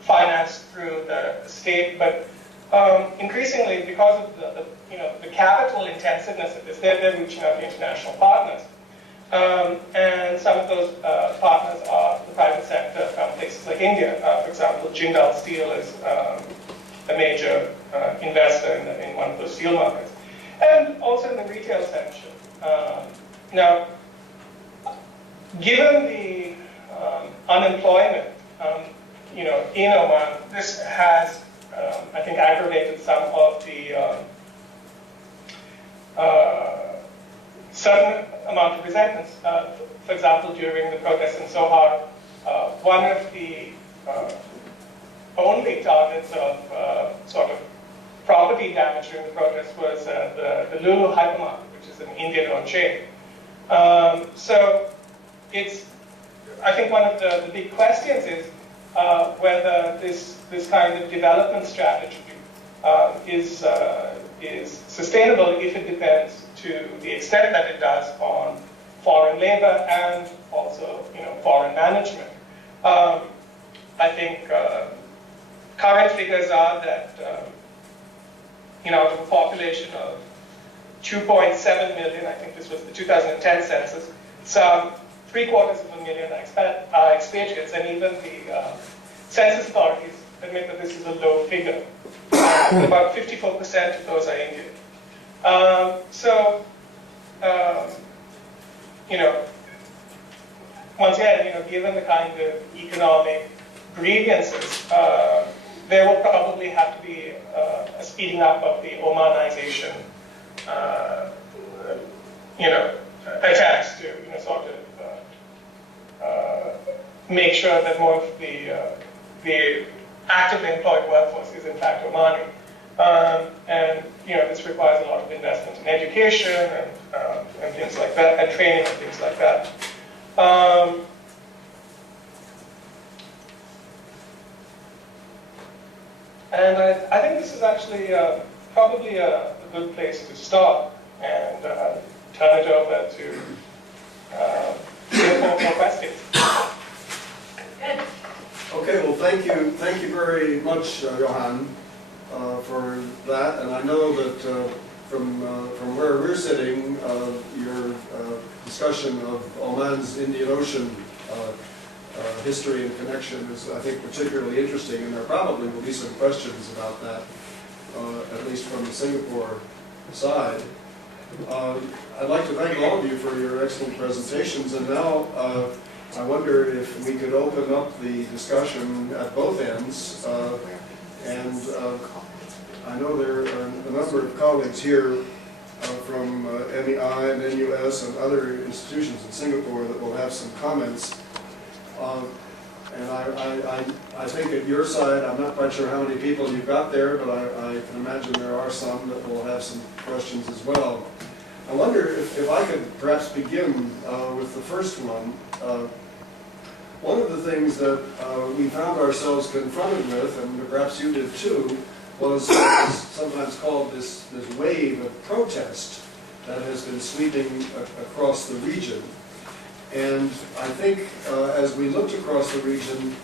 financed through the state, but increasingly, because of the capital intensiveness of this, they're reaching out to international partners. And some of those partners are the private sector from places like India. For example, Jindal Steel is a major investor in one of those steel markets. And also in the retail section. Now, given the unemployment, in Oman, this has, I think, aggravated some of the certain amount of resentments. For example, during the protests in Sohar, one of the only targets of sort of property damage during the protest was the Lulu hypermarket, which is an Indian-owned chain. So it's, I think one of the big questions is whether this kind of development strategy is sustainable if it depends to the extent that it does on foreign labor and also foreign management. I think current figures are that out of a population of 2.7 million, I think this was the 2010 census, some 750,000 are expatriates, and even the census authorities admit that this is a low figure. About 54% of those are Indian. Once again, given the kind of economic grievances, there will probably have to be a speeding up of the Omanization, attempts to, sort of make sure that more of the actively employed workforce is in fact Omani. And this requires a lot of investment in education and things like that, and training and things like that. And I think this is actually probably a good place to start and turn it over to more questions. Good. Okay, well, thank you very much, Johann, for that. And I know that from where we're sitting, your discussion of Oman's Indian Ocean history and connection is, I think, particularly interesting, and there probably will be some questions about that, at least from the Singapore side. I'd like to thank all of you for your excellent presentations, and now I wonder if we could open up the discussion at both ends. I know there are a number of colleagues here from MEI and NUS and other institutions in Singapore that will have some comments. And I think at your side, I'm not quite sure how many people you've got there, but I can imagine there are some that will have some questions as well. I wonder if I could perhaps begin with the first one. one of the things that we found ourselves confronted with, and perhaps you did too, was sometimes called this wave of protest that has been sweeping across the region. And I think as we looked across the region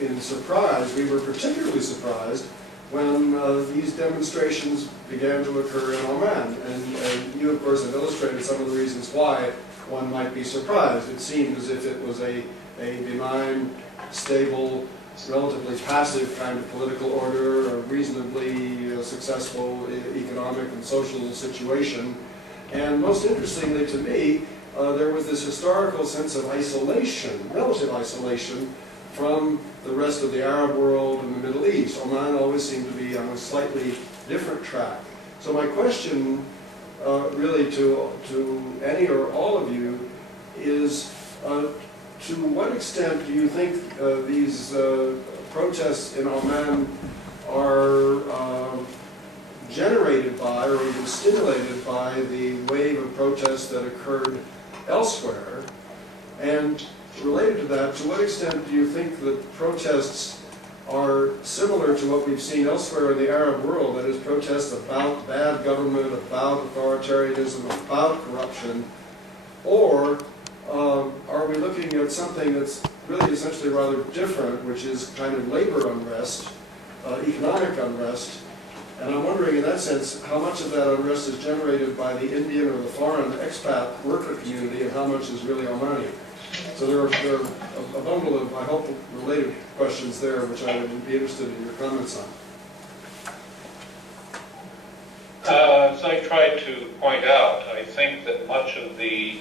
in surprise, we were particularly surprised when these demonstrations began to occur in Oman. And you, of course, have illustrated some of the reasons why one might be surprised. It seemed as if it was a benign, stable, relatively passive kind of political order, a reasonably successful economic and social situation. And most interestingly to me, there was this historical sense of isolation, relative isolation, from the rest of the Arab world and the Middle East. Oman always seemed to be on a slightly different track. So my question really to any or all of you is, to what extent do you think these protests in Oman are generated by or even stimulated by the wave of protests that occurred elsewhere? And related to that, to what extent do you think that protests are similar to what we've seen elsewhere in the Arab world, that is, protests about bad government, about authoritarianism, about corruption, or are we looking at something that's really essentially rather different, which is kind of labor unrest, economic unrest? And I'm wondering, in that sense, how much of that unrest is generated by the Indian or the foreign expat worker community, and how much is really Omani? So there are a bundle of, I hope, related questions there, which I would be interested in your comments on. As I tried to point out, I think that much of the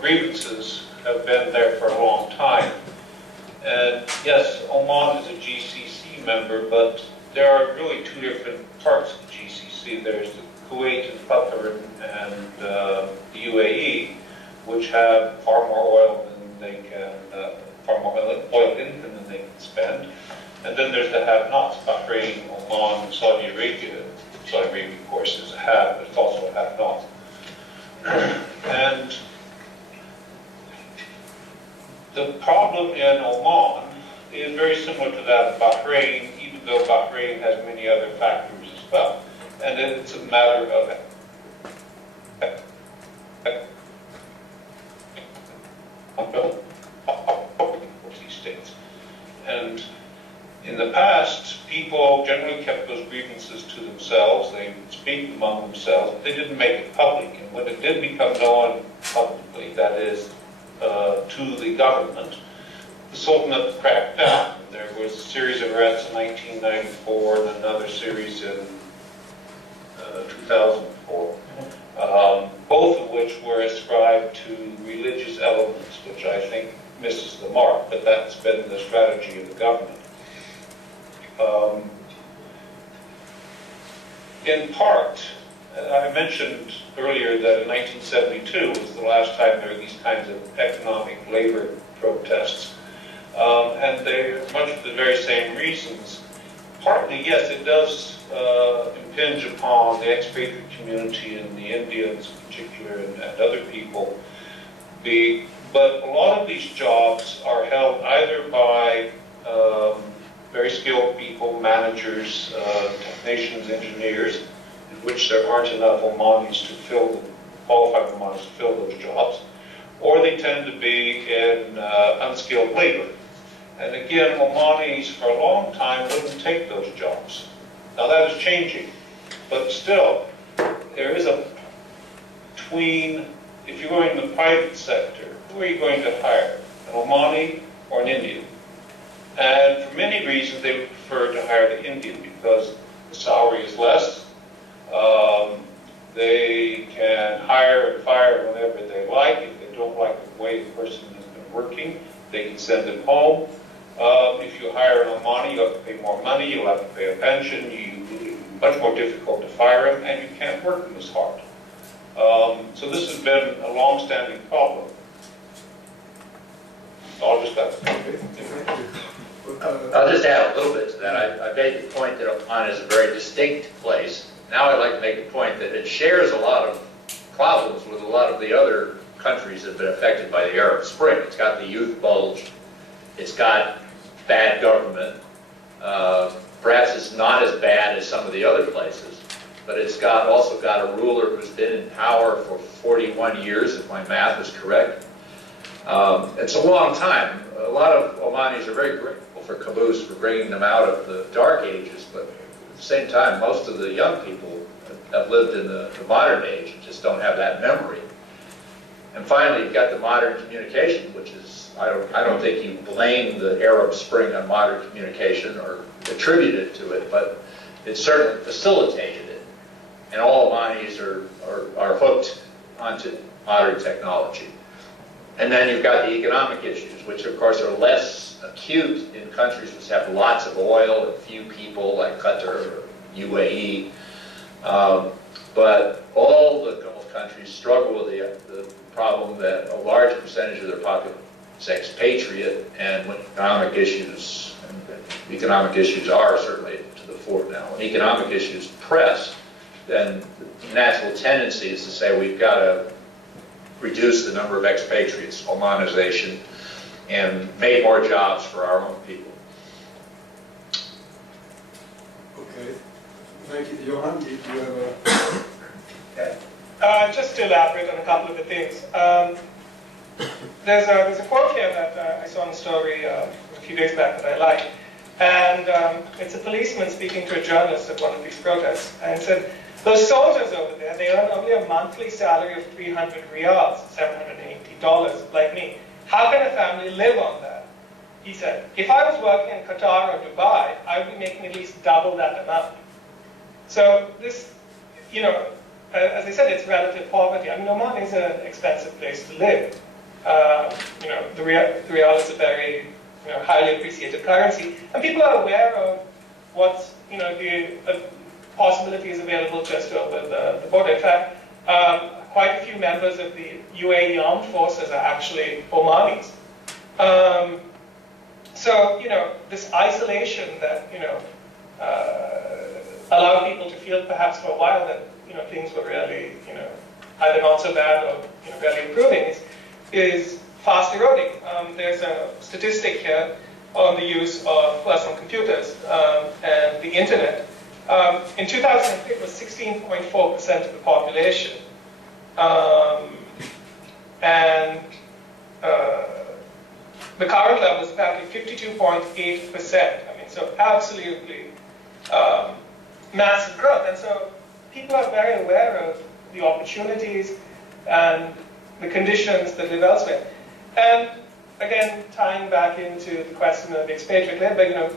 grievances have been there for a long time. And yes, Oman is a GCC member, but there are really two different parts of the GCC. There's the Kuwait and Qatar and the UAE, which have far more oil than they can, far more oil income than they can spend. And then there's the have-nots, Bahrain, Oman, and Saudi Arabia. Saudi Arabia, of course, is a have, but it's also a have-not. And the problem in Oman is very similar to that of Bahrain, even though Bahrain has many other factors as well. And it's a matter of these states. And in the past, people generally kept those grievances to themselves. They would speak among themselves, but they didn't make it public. And when it did become known publicly, that is, to the government, the Sultanate cracked down. There was a series of arrests in 1994 and another series in 2004, both of which were ascribed to religious elements, which I think misses the mark, but that's been the strategy of the government. In part, I mentioned earlier that in 1972 was the last time there were these kinds of economic labor protests. And they're much for the very same reasons. Partly, yes, it does impinge upon the expatriate community and the Indians in particular and other people. But a lot of these jobs are held either by very skilled people, managers, technicians, engineers, in which there aren't enough Omanis to fill, qualified Omanis to fill those jobs, or they tend to be in unskilled labor. And again, Omanis for a long time wouldn't take those jobs. Now that is changing, but still, there is a between, if you're going in the private sector, who are you going to hire? An Omani or an Indian? And for many reasons, they would prefer to hire the Indian because the salary is less. They can hire and fire whenever they like. If they don't like the way the person has been working, they can send them home. If you hire an Omani, you have to pay more money, you'll have to pay a pension, it's much more difficult to fire him, and you can't work him as hard. So this has been a long-standing problem. I'll just add I'll just add a little bit to that. I made the point that Oman is a very distinct place. Now I'd like to make the point that it shares a lot of problems with a lot of the other countries that have been affected by the Arab Spring. It's got the youth bulge. It's got bad government. Perhaps it's not as bad as some of the other places, but it's also got a ruler who's been in power for 41 years, if my math is correct. It's a long time. A lot of Omanis are very grateful for Qaboos for bringing them out of the dark ages, but at the same time, most of the young people have lived in the modern age and just don't have that memory. And finally, you've got the modern communication, which is, I don't think you blame the Arab Spring on modern communication or attribute it to it, but it certainly facilitated it. And all Omanis are hooked onto modern technology. And then you've got the economic issues, which of course are less acute in countries which have lots of oil and few people, like Qatar or UAE. But all the Gulf countries struggle with the problem that a large percentage of their population is expatriate, and when economic issues are certainly to the fore now. When economic issues press, then the natural tendency is to say we've got to reduce the number of expatriates, Omanization, and make more jobs for our own people. Okay. Thank you. Johann, do you have a... Just to elaborate on a couple of the things. There's a quote here that I saw in a story a few days back that I like. And it's a policeman speaking to a journalist at one of these protests. And said, those soldiers over there, they earn only a monthly salary of 300 riyals, $780, like me. How can a family live on that? He said, if I was working in Qatar or Dubai, I would be making at least double that amount. So this, you know, as I said, it's relative poverty. I mean, Oman is an expensive place to live. You know, the riyal is a very, you know, highly appreciated currency, and people are aware of what's, you know, the possibilities available just over the border. In fact, quite a few members of the UAE armed forces are actually Omanis. So, you know, this isolation that, you know, allowed people to feel perhaps for a while that, you know, things were really, you know, either not so bad or, you know, really improving is fast eroding. There's a statistic here on the use of personal computers and the internet. In 2003, it was 16.4% of the population. And the current level is apparently 52.8%. I mean, so absolutely massive growth. And so people are very aware of the opportunities and the conditions that live elsewhere. And again, tying back into the question of expatriate labor, you know,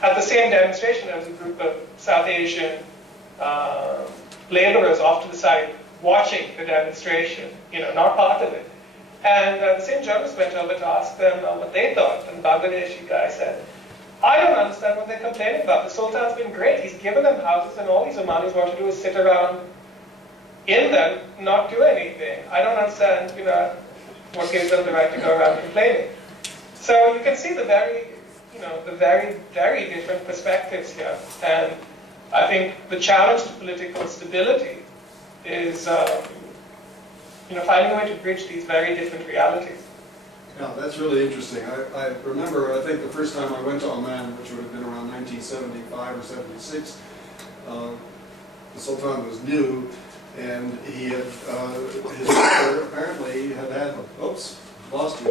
at the same demonstration, there was a group of South Asian laborers off to the side watching the demonstration, you know, not part of it. And the same journalist went over to ask them what they thought. And the Bangladeshi guy said, I don't understand what they're complaining about. The Sultan's been great. He's given them houses, and all these Omanis want to do is sit around in them, not do anything. I don't understand, you know, what gives them the right to go around complaining. So you can see the very, you know, the very, very different perspectives here. And I think the challenge to political stability is, you know, finding a way to bridge these very different realities. Yeah, that's really interesting. I remember, I think the first time I went to Oman, which would have been around 1975 or 76, the Sultan was new, and he had, his father apparently had, oops, lost you.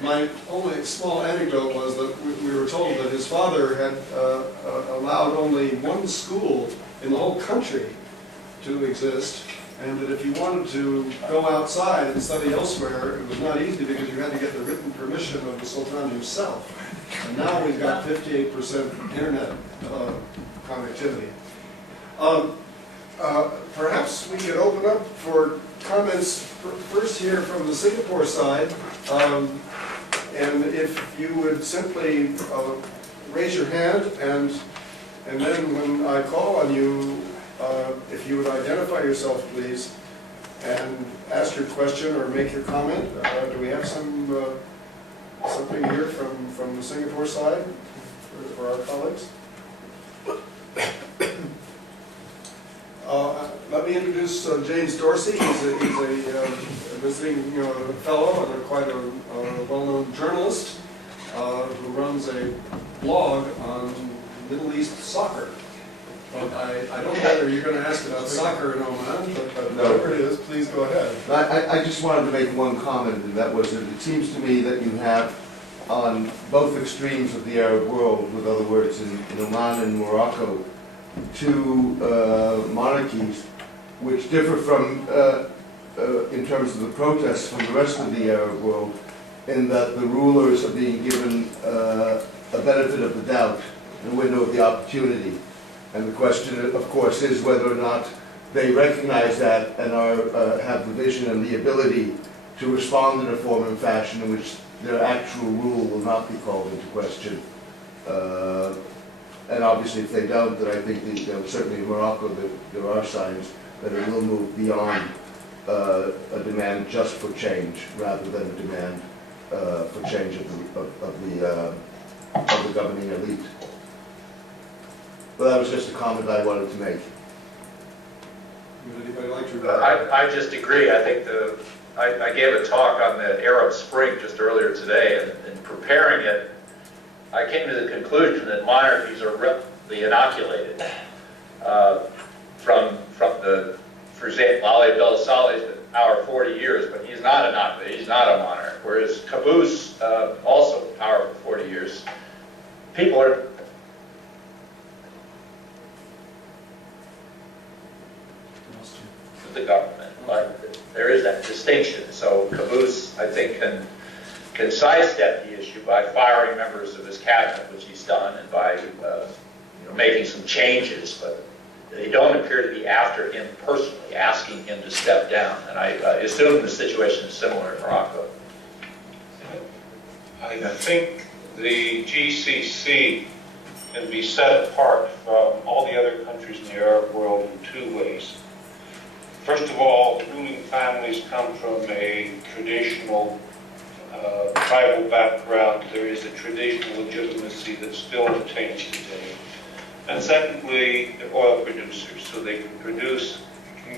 My only small anecdote was that we were told that his father had allowed only one school in the whole country to exist, and that if you wanted to go outside and study elsewhere, it was not easy because you had to get the written permission of the Sultan himself. And now we've got 58% internet connectivity. Perhaps we could open up for comments first here from the Singapore side. And if you would simply raise your hand, and then when I call on you, if you would identify yourself, please, and ask your question or make your comment. Do we have some something here from the Singapore side for our colleagues? Let me introduce James Dorsey. He's a visiting fellow and quite a well-known journalist who runs a blog on Middle East soccer. But I don't know whether you're going to ask about soccer in Oman, but whatever it is, please go ahead. I just wanted to make one comment, and that was that it seems to me that you have on both extremes of the Arab world, with other words, in Oman and Morocco, two monarchies which differ from, in terms of the protests from the rest of the Arab world, in that the rulers are being given a benefit of the doubt, the window of the opportunity. And the question, of course, is whether or not they recognize that and have the vision and the ability to respond in a form and fashion in which their actual rule will not be called into question. And obviously, if they don't, then I think certainly in Morocco there are signs that it will move beyond a demand just for change, rather than a demand for change of the governing elite. Well, that was just a comment I wanted to make. Would anybody like to? I just agree. I think I gave a talk on the Arab Spring just earlier today, and in preparing it, I came to the conclusion that monarchies are rapidly inoculated from the, for example, Ali Abdullah Saleh's been power 40 years, but he's not inoculated. He's not a monarch. Whereas Qaboos, also power for 40 years, people are. The government, but there is that distinction. So Qaboos, I think, can sidestep the issue by firing members of his cabinet, which he's done, and by making some changes. But they don't appear to be after him personally, asking him to step down. And I assume the situation is similar in Morocco. I think the GCC can be set apart from all the other countries in the Arab world in two ways. First of all, ruling families come from a traditional tribal background. There is a traditional legitimacy that still retains today. And secondly, they're oil producers, so they can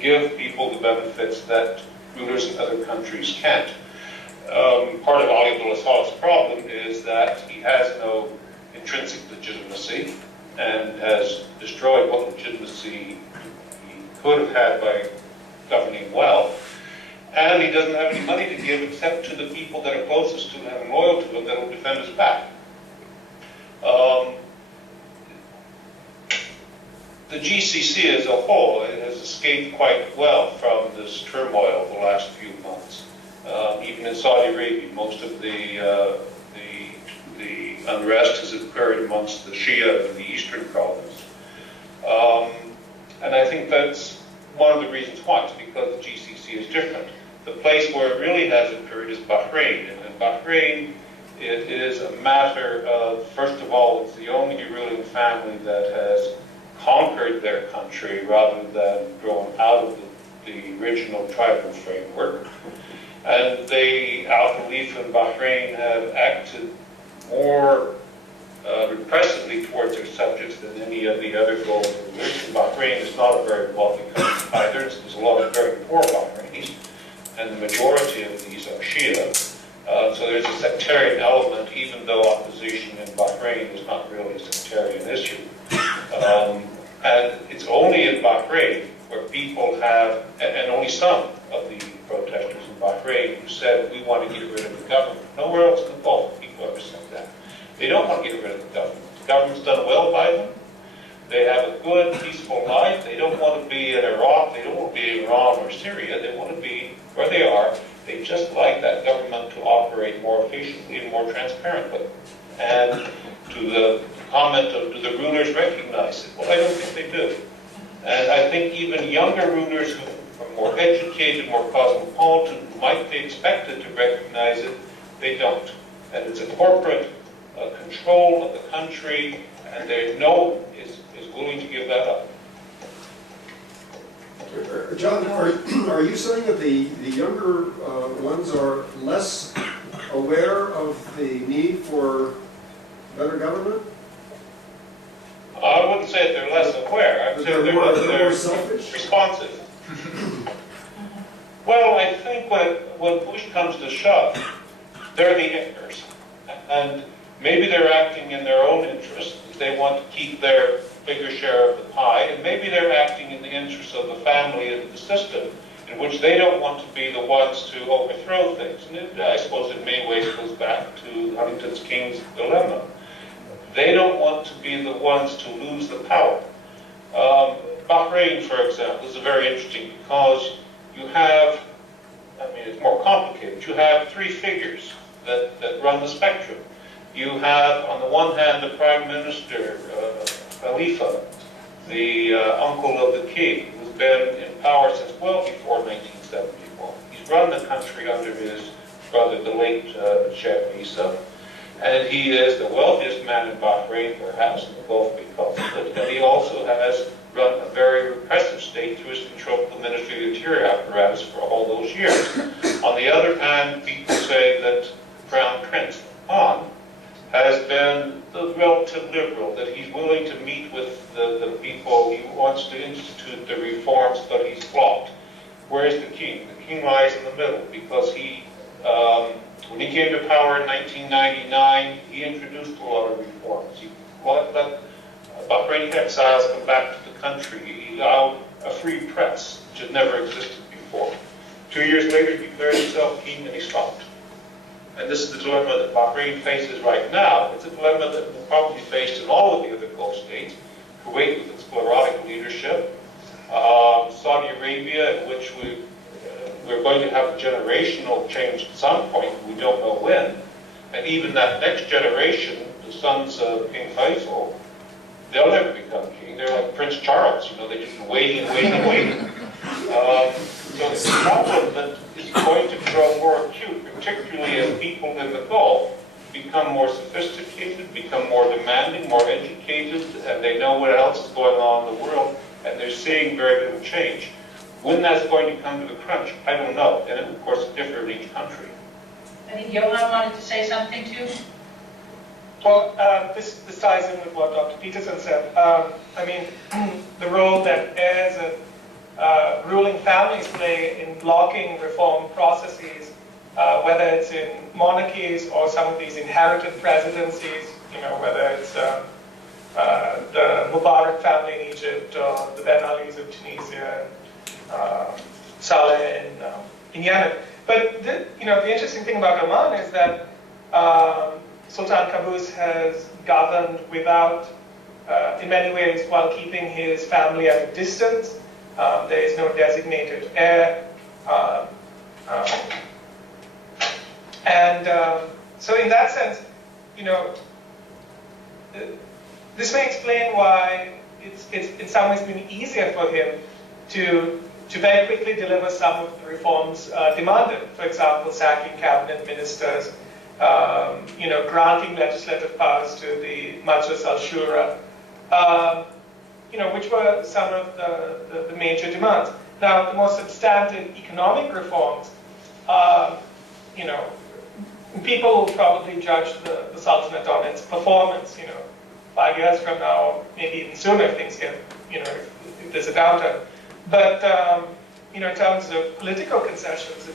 give people the benefits that rulers in other countries can't. Part of Ali Abdullah Saleh's problem is that he has no intrinsic legitimacy and has destroyed what legitimacy he could have had by governing well, and he doesn't have any money to give except to the people that are closest to him and loyal to him that will defend his back. The GCC as a whole has escaped quite well from this turmoil the last few months. Even in Saudi Arabia, most of the unrest has occurred amongst the Shia in the eastern province. And I think that's one of the reasons why. It's because the GCC is different. The place where it really has occurred is Bahrain. And in Bahrain, it is a matter of, first of all, it's the only ruling family that has conquered their country rather than grown out of the original tribal framework. And they, Al Khalifa in Bahrain, have acted more repressively towards their subjects than any of the other global rulers. Bahrain is not a very wealthy country either. There's a lot of very poor Bahrainis, and the majority of these are Shia. So there's a sectarian element, even though opposition in Bahrain is not really a sectarian issue. And it's only in Bahrain where people have, and only some of the protesters in Bahrain who said, we want to get rid of the government. Nowhere else in the Gulf people ever said that. They don't want to get rid of the government. The government's done well by them. They have a good, peaceful life. They don't want to be in Iraq. They don't want to be in Iran or Syria. They want to be where they are. They just like that government to operate more efficiently and more transparently. And to the comment of, do the rulers recognize it? Well, I don't think they do. And I think even younger rulers who are more educated, more cosmopolitan, who might be expected to recognize it, they don't. And it's a corporate control of the country, and is willing to give that up. John, are you saying that the younger ones are less aware of the need for better government? I wouldn't say that they're less aware. I'd say They're more selfish? responsive. Well, I think when push comes to shove, they're the heirs. And maybe they're acting in their own interest. They want to keep their bigger share of the pie. And maybe they're acting in the interest of the family and the system, in which they don't want to be the ones to overthrow things. And I suppose in many ways goes back to Huntington King's dilemma. They don't want to be the ones to lose the power. Bahrain, for example, is very interesting because you have, I mean, it's more complicated. You have three figures that run the spectrum. You have, on the one hand, the Prime Minister, Khalifa, the uncle of the king, who's been in power since well before 1971. He's run the country under his brother, the late Sheikh Isa. And he is the wealthiest man in Bahrain, perhaps, in the Gulf conflict. And he also has run a very repressive state through his control of the Ministry of the Interior apparatus for all those years. On the other hand, people say that Crown Prince Oman has been the relative liberal, that he's willing to meet with the people. He wants to institute the reforms, but he's flopped. Where's the king? The king lies in the middle because he, when he came to power in 1999, he introduced a lot of reforms. He let Bahraini exiles come back to the country. He allowed a free press, which had never existed before. 2 years later, he declared himself king and he stopped. And this is the dilemma that Bahrain faces right now. It's a dilemma that will probably be faced in all of the other Gulf states. Kuwait with its sclerotic leadership. Saudi Arabia, in which we're going to have a generational change at some point, we don't know when. And even that next generation, the sons of King Faisal, they'll never become king. They're like Prince Charles, you know, they've just been waiting and waiting and waiting. So it's a problem that is going to grow more acute, particularly as people in the Gulf become more sophisticated, become more demanding, more educated, and they know what else is going on in the world, and they're seeing very little change. When that's going to come to the crunch, I don't know. And it, of course, differs in each country. I think Johann wanted to say something too. Well, this ties in with what Dr. Peterson said. I mean, the role that heirs and ruling families play in blocking reform processes, whether it's in monarchies or some of these inherited presidencies, you know, whether it's the Mubarak family in Egypt or the Ben Alis of Tunisia, Saleh in Yemen. But the interesting thing about Oman is that Sultan Qaboos has governed without, in many ways, while keeping his family at a distance. There is no designated heir. So in that sense, you know, this may explain why it's in some ways been easier for him to very quickly deliver some of the reforms demanded. For example, sacking cabinet ministers, you know, granting legislative powers to the Majlis al-Shura, you know, which were some of the major demands. Now, the more substantive economic reforms, you know, people will probably judge the Sultanate on its performance, you know, 5 years from now, maybe even sooner if things get, you know, if there's a downturn. But, you know, in terms of political concessions,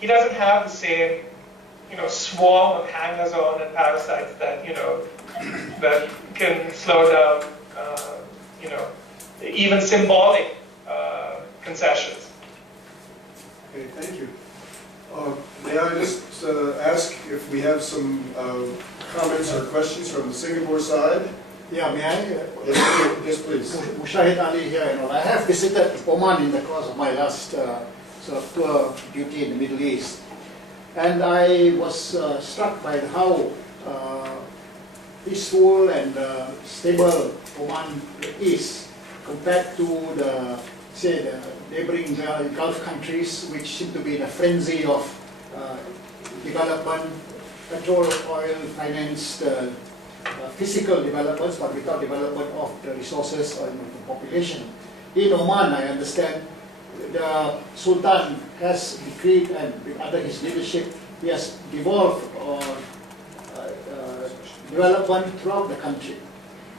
he doesn't have the same, you know, swarm of hangers-on and parasites that, you know, that can slow down, you know, even symbolic concessions. Okay, thank you. May I just ask if we have some comments or questions from the Singapore side? Yeah, may I? Yes, please. Mushahid Ali here. You know, I have visited Oman in the course of my last sort of tour duty in the Middle East, and I was struck by how peaceful and stable Oman is compared to the, say, the neighboring Gulf countries, which seem to be in a frenzy of development, petrol, oil, financed physical developments, but without development of the resources or the population. In Oman, I understand, the Sultan has decreed, and under his leadership, he has devolved on development throughout the country.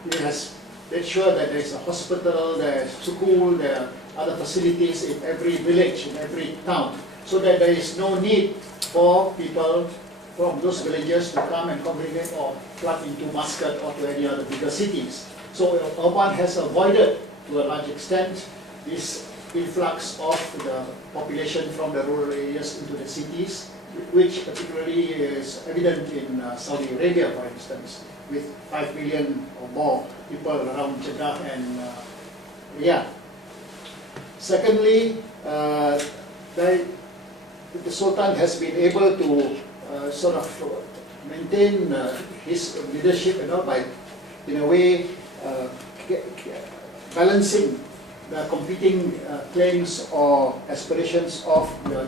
He has made sure that there is a hospital, there is school, there are other facilities in every village, in every town, so that there is no need for people from those villages to come and congregate or flood into Muscat or to any other bigger cities. So Oman has avoided, to a large extent, this influx of the population from the rural areas into the cities, which particularly is evident in Saudi Arabia, for instance, with 5 million or more people around Jeddah and Riyadh. Secondly, the Sultan has been able to sort of maintain his leadership, by, in a way, balancing the competing claims or aspirations of the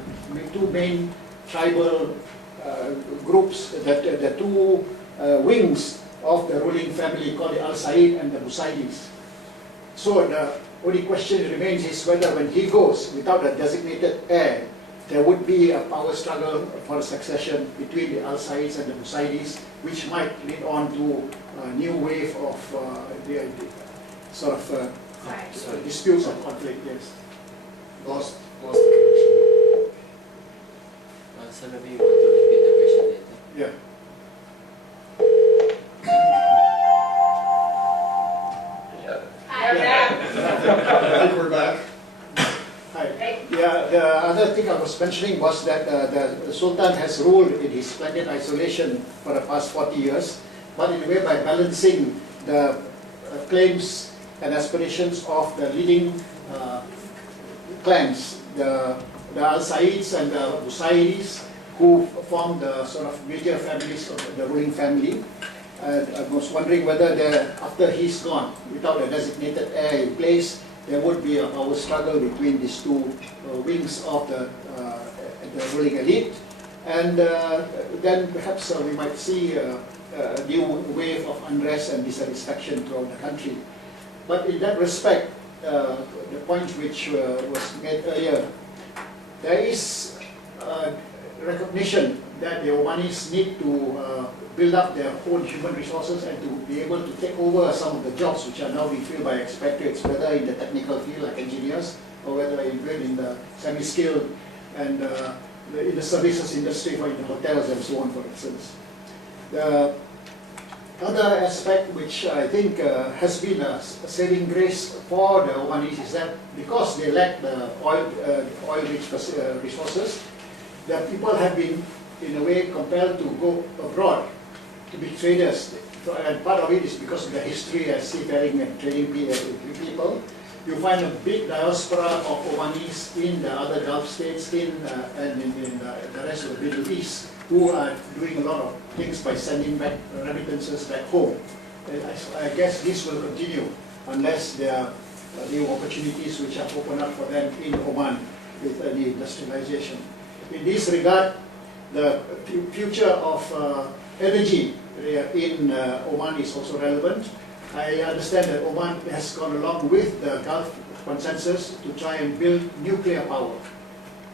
two main tribal groups, the two wings of the ruling family called the Al Said and the Busaidis. So the only question remains is whether when he goes without a designated heir, there would be a power struggle for succession between the Al Saids and the Busaidis, which might lead on to a new wave of sort of disputes or conflict. Yes. Lost the connection. So maybe you want to repeat the question later? Yeah. I think we're back. Hi. Yeah, the other thing I was mentioning was that the Sultan has ruled in his splendid isolation for the past 40 years, but in a way by balancing the claims and aspirations of the leading clans, the Al Saids and the Busaidis, who form the sort of major families of the ruling family. I was wondering whether after he's gone, without a designated heir in place, there would be a power struggle between these two wings of the ruling elite. And then perhaps we might see a new wave of unrest and dissatisfaction throughout the country. But in that respect, the point which was made earlier, there is recognition that the Omanis need to build up their own human resources and to be able to take over some of the jobs which are now being filled by expatriates, whether in the technical field like engineers or whether even in the semi-skilled and in the services industry or in the hotels and so on, for instance. The other aspect which I think has been a saving grace for the Omanis is that because they lack the oil-rich resources, the people have been, in a way, compelled to go abroad to be traders. And part of it is because of the history as seafaring and trading people. You find a big diaspora of Omanis in the other Gulf states and in the rest of the Middle East, who are doing a lot of things by sending back remittances back home. I guess this will continue unless there are new opportunities which are opened up for them in Oman with the industrialization. In this regard, the future of energy in Oman is also relevant. I understand that Oman has gone along with the Gulf consensus to try and build nuclear power.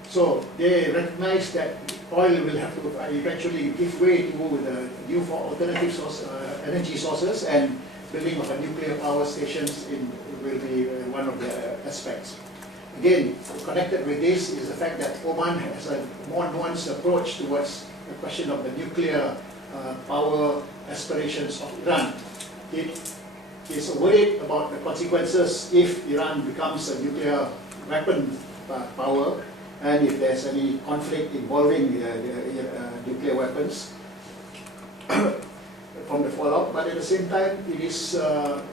So they recognize that oil will have to eventually give way to the new alternative energy sources, and building of a nuclear power stations will be one of the aspects. Again, connected with this is the fact that Oman has a more nuanced approach towards the question of the nuclear power aspirations of Iran. It is worried about the consequences if Iran becomes a nuclear weapon power, and if there's any conflict involving nuclear weapons from the fallout. But at the same time, it is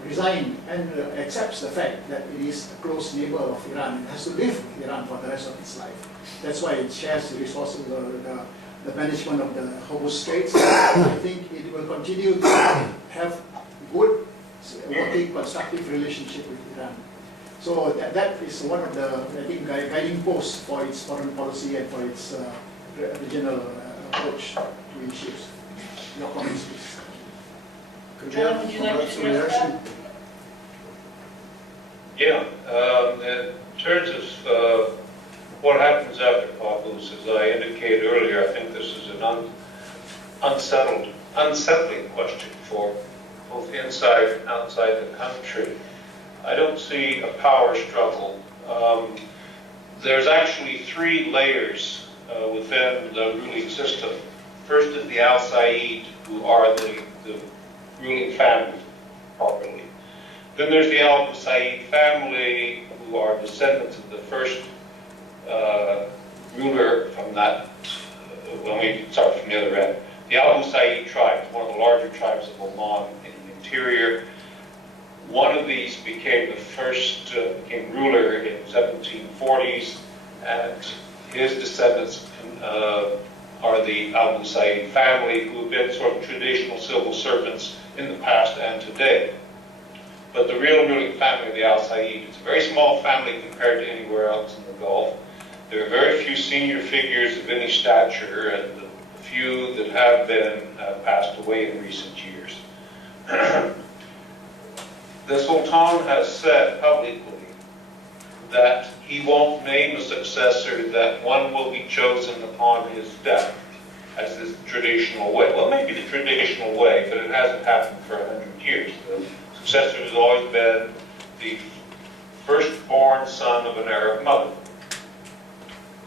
resigned and accepts the fact that it is a close neighbor of Iran. It has to live with Iran for the rest of its life. That's why it shares the resources, the management of the Hormuz Straits. I think it will continue to have good, working, constructive relationship with Iran. So that is one of the, I think, guiding posts for its foreign policy and for its regional approach to issues. Your comments, please. John, would you like to address that? Yeah, in terms of what happens after Qaboos. As I indicated earlier, I think this is an unsettling question for both inside and outside the country. I don't see a power struggle. There's actually three layers within the ruling system. First is the Al Said, who are the ruling family properly. Then there's the Al Said family, who are descendants of the first ruler from that, from the other end. The Al Said tribe, one of the larger tribes of Oman in the interior. One of these became the first, became ruler in the 1740s, and his descendants are the Al Said family, who have been sort of traditional civil servants in the past and today. But the real ruling family of the Al Said, it's a very small family compared to anywhere else in the Gulf. There are very few senior figures of any stature, and the few that have been passed away in recent years. The Sultan has said publicly that he won't name a successor, that one will be chosen upon his death, as is the traditional way. Well, maybe the traditional way, but it hasn't happened for 100 years. The successor has always been the firstborn son of an Arab mother.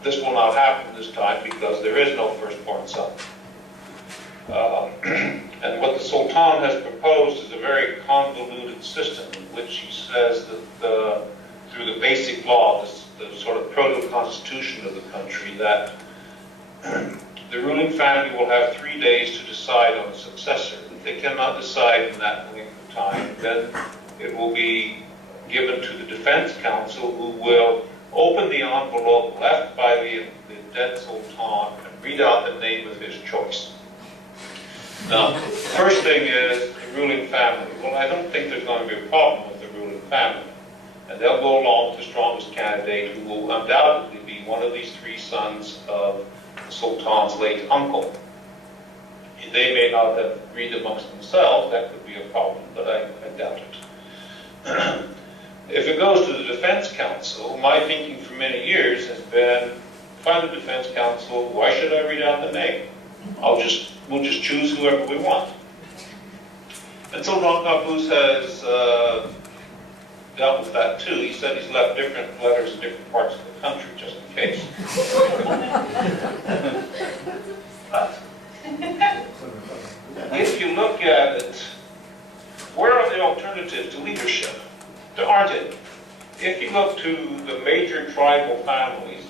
This will not happen this time because there is no firstborn son. And what the Sultan has proposed is a very convoluted system in which he says that through the basic law, the sort of proto-constitution of the country, that the ruling family will have 3 days to decide on a successor. If they cannot decide in that length of time, then it will be given to the Defense Council, who will open the envelope left by the dead Sultan and read out the name of his choice. Now, first thing is the ruling family. Well, I don't think there's going to be a problem with the ruling family. And they'll go along with the strongest candidate, who will undoubtedly be one of these three sons of the Sultan's late uncle. They may not have agreed amongst themselves, that could be a problem, but I doubt it. If it goes to the Defense Council, my thinking for many years has been, find the Defense Council, why should I read out the name? We'll just choose whoever we want. And so Ron Qaboos has dealt with that too. He said he's left different letters in different parts of the country, just in case. But if you look at it, where are the alternatives to leadership? There aren't any. If you look to the major tribal families,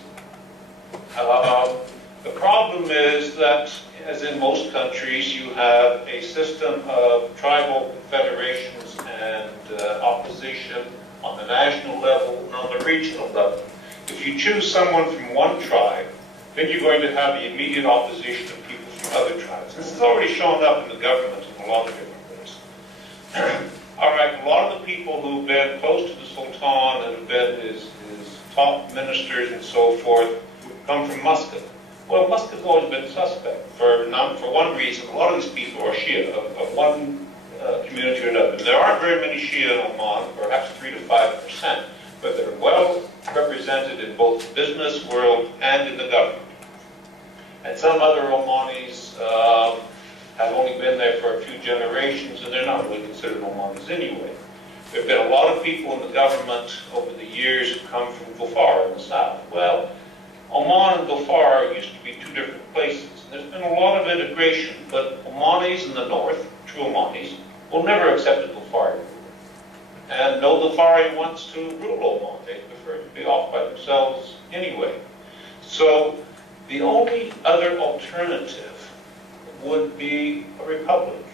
the problem is that, as in most countries, you have a system of tribal confederations and opposition on the national level and on the regional level. If you choose someone from one tribe, then you're going to have the immediate opposition of people from other tribes. This has already shown up in the government in a lot of different ways. All right, a lot of the people who've been close to the Sultan and have been his top ministers and so forth come from Muscat. Well, Muscat's always been suspect for one reason. A lot of these people are Shia of one community or another. There aren't very many Shia in Oman, perhaps 3 to 5%, but they're well represented in both the business world and in the government. And some other Omanis have only been there for a few generations, and they're not really considered Omanis anyway. There have been a lot of people in the government over the years who come from Dhofar in the south. Well, Oman and Dhofar used to be two different places. There's been a lot of integration, but Omanis in the north, true Omanis, will never accept a Dhofari ruler. And no Dhofari wants to rule Oman. They prefer to be off by themselves anyway. So the only other alternative would be a republic.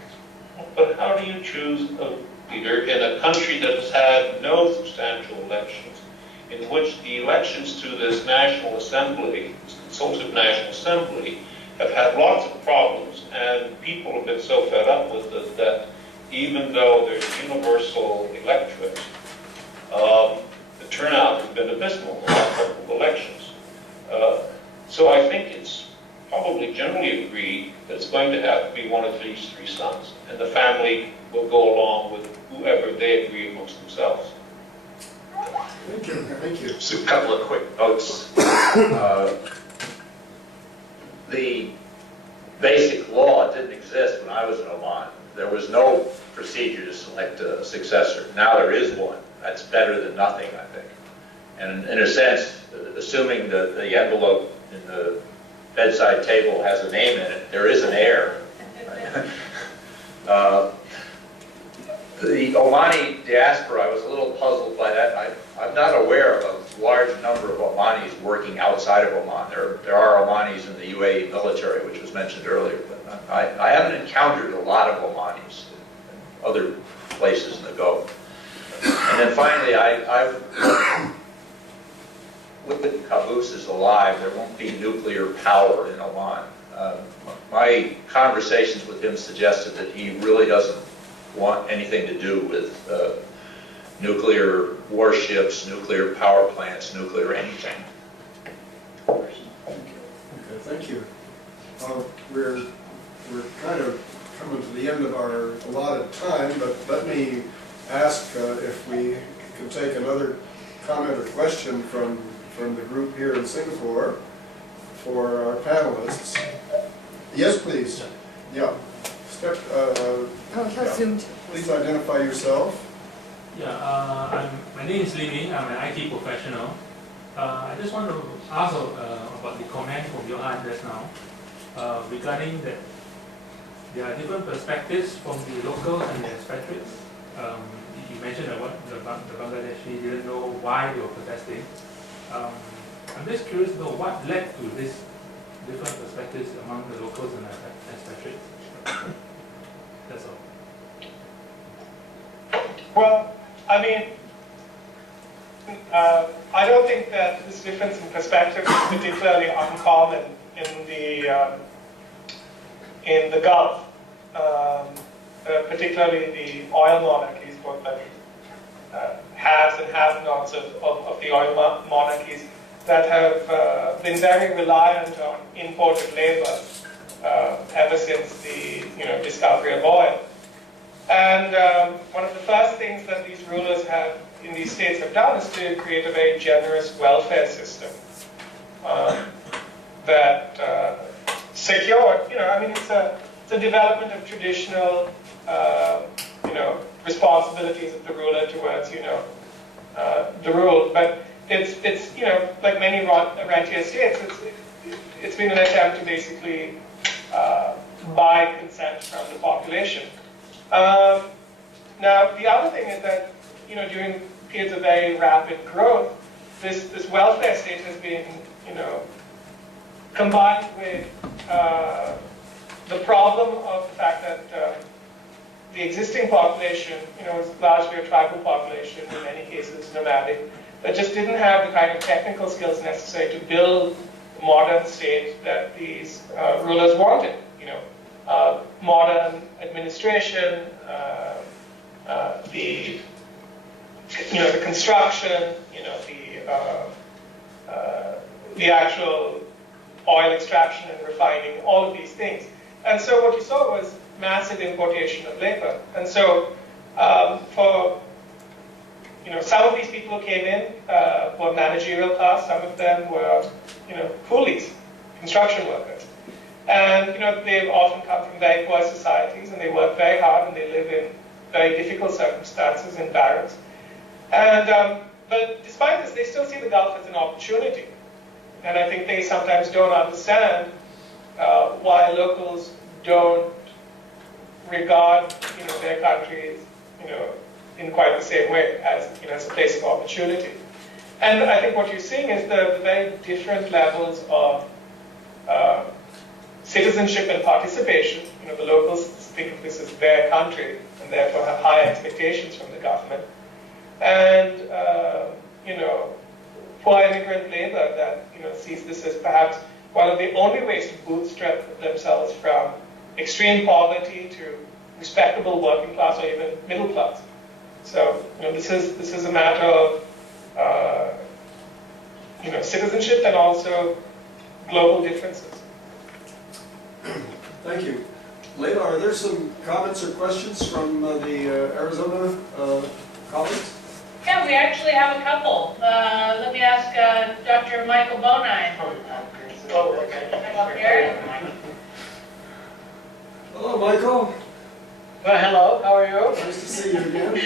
But how do you choose a leader in a country that has had no substantial elections, in which the elections to this National Assembly, this Consultative National Assembly, have had lots of problems, and people have been so fed up with it that even though there's universal electorate, the turnout has been abysmal in the last couple of elections. So I think it's probably generally agreed that it's going to have to be one of these three sons, and the family will go along with whoever they agree amongst themselves. Thank you. Thank you. Just a couple of quick notes. The basic law didn't exist when I was in Oman. There was no procedure to select a successor. Now there is one. That's better than nothing, I think. And in a sense, assuming that the envelope in the bedside table has a name in it, there is an heir. The Omani diaspora, I was a little puzzled by that. I'm not aware of a large number of Omanis working outside of Oman. There are Omanis in the UAE military, which was mentioned earlier, but I haven't encountered a lot of Omanis in other places in the Gulf. And then finally, when Qaboos is alive, there won't be nuclear power in Oman. My conversations with him suggested that he really doesn't want anything to do with nuclear warships, nuclear power plants, nuclear anything. Okay, thank you. We're kind of coming to the end of our allotted time, but let me ask if we can take another comment or question from the group here in Singapore for our panelists. Yes, please. Yeah. Step. He'll zoom too. Please identify yourself. Yeah, my name is Li Ming. I'm an IT professional. I just want to ask about the comment from Johann just now regarding that there are different perspectives from the locals and the expatriates. You mentioned that the Bangladeshi didn't know why they were protesting. I'm just curious though, what led to this different perspectives among the locals and the expatriates? That's all. Well, I mean, I don't think that this difference in perspective is particularly uncommon in the Gulf, particularly the oil monarchies, both the haves and have-nots of the oil monarchies that have been very reliant on imported labor ever since the discovery of oil. And one of the first things that these rulers in these states have done is to create a very generous welfare system that secured, I mean, it's a development of traditional, responsibilities of the ruler towards, the rule. But it's like many rentier states, it's been an attempt to basically buy consent from the population. Now, the other thing is that, during periods of very rapid growth, this welfare state has been, combined with the problem of the fact that the existing population, was largely a tribal population, in many cases nomadic, that just didn't have the kind of technical skills necessary to build the modern state that these rulers wanted. Modern administration, the construction, the actual oil extraction and refining, all of these things. And so what you saw was massive importation of labor. And so for some of these people who came in were managerial class, some of them were coolies, construction workers. And they've often come from very poor societies, and they work very hard, and they live in very difficult circumstances in barracks. And but despite this, they still see the Gulf as an opportunity. And I think they sometimes don't understand why locals don't regard their countries in quite the same way as as a place of opportunity. And I think what you're seeing is the very different levels of citizenship and participation. The locals think of this as their country and therefore have high expectations from the government. And poor immigrant labor that sees this as perhaps one of the only ways to bootstrap themselves from extreme poverty to respectable working class or even middle class. So this is a matter of citizenship and also global differences. Thank you. Leila, are there some comments or questions from the Arizona colleagues? Yeah, we actually have a couple. Let me ask Dr. Michael Bonine. Oh, okay. Come up here. Hello, Michael. Well, hello, how are you? Nice to see you again.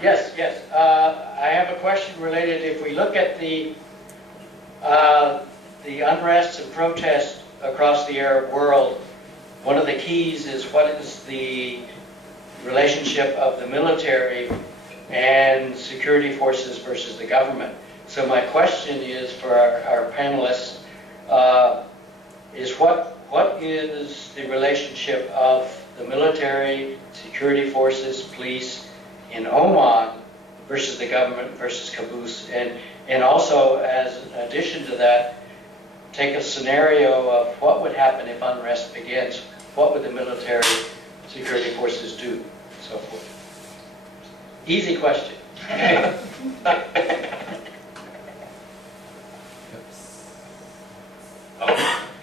Yes. I have a question related, if we look at the unrest and protests across the Arab world, one of the keys is what is the relationship of the military and security forces versus the government. So my question is for our panelists, is what is the relationship of the military, security forces, police in Oman versus the government versus Caboose? And also, as an addition to that, take a scenario of what would happen if unrest begins. What would the military, security forces do? So forth. Easy question.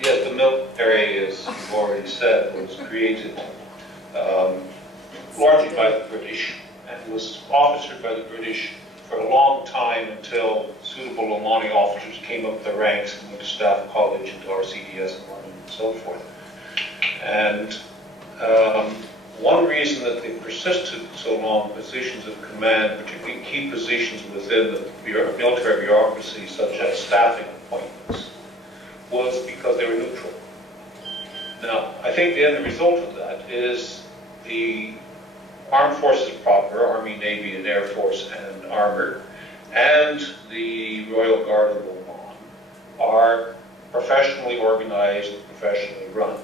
Yes, the military, as you've already said, was created largely by the British and was officered by the British for a long time until suitable Omani officers came up the ranks and went to Staff College and to RCDS in London and so forth. And one reason that they persisted so long in positions of command, particularly key positions within the military bureaucracy, such as staffing appointments, was because they were neutral. Now, I think the end result of that is the armed forces proper, Army, Navy, and Air Force and Armor, and the Royal Guard of Oman are professionally organized and professionally run.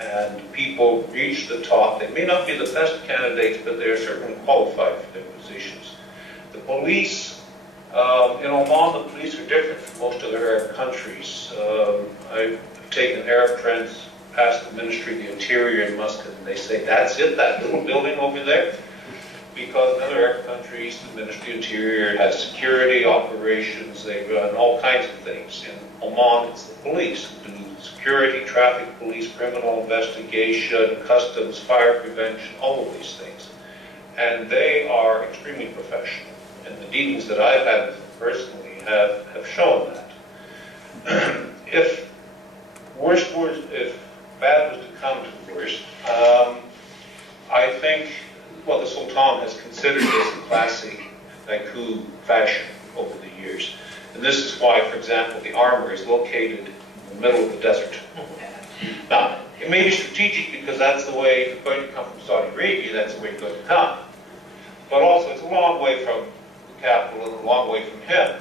And people reach the top. They may not be the best candidates, but they're certainly qualified for their positions. The police, in Oman, the police are different from most other Arab countries. I've taken Arab friends past the Ministry of the Interior in Muscat, and they say, that's it, that little building over there? Because in other Arab countries, the Ministry of the Interior has security operations, they run all kinds of things. In Oman, it's the police who do security, traffic police, criminal investigation, customs, fire prevention, all of these things. And they are extremely professional. And the dealings that I've had with them personally have shown that. If bad was to come to worst, I think, well, the Sultan has considered this in classic Haiku fashion over the years. And this is why, for example, the armor is located in the middle of the desert. Now, it may be strategic because that's the way, if you're going to come from Saudi Arabia, that's the way you're going to come. But also, it's a long way from the capital and a long way from him.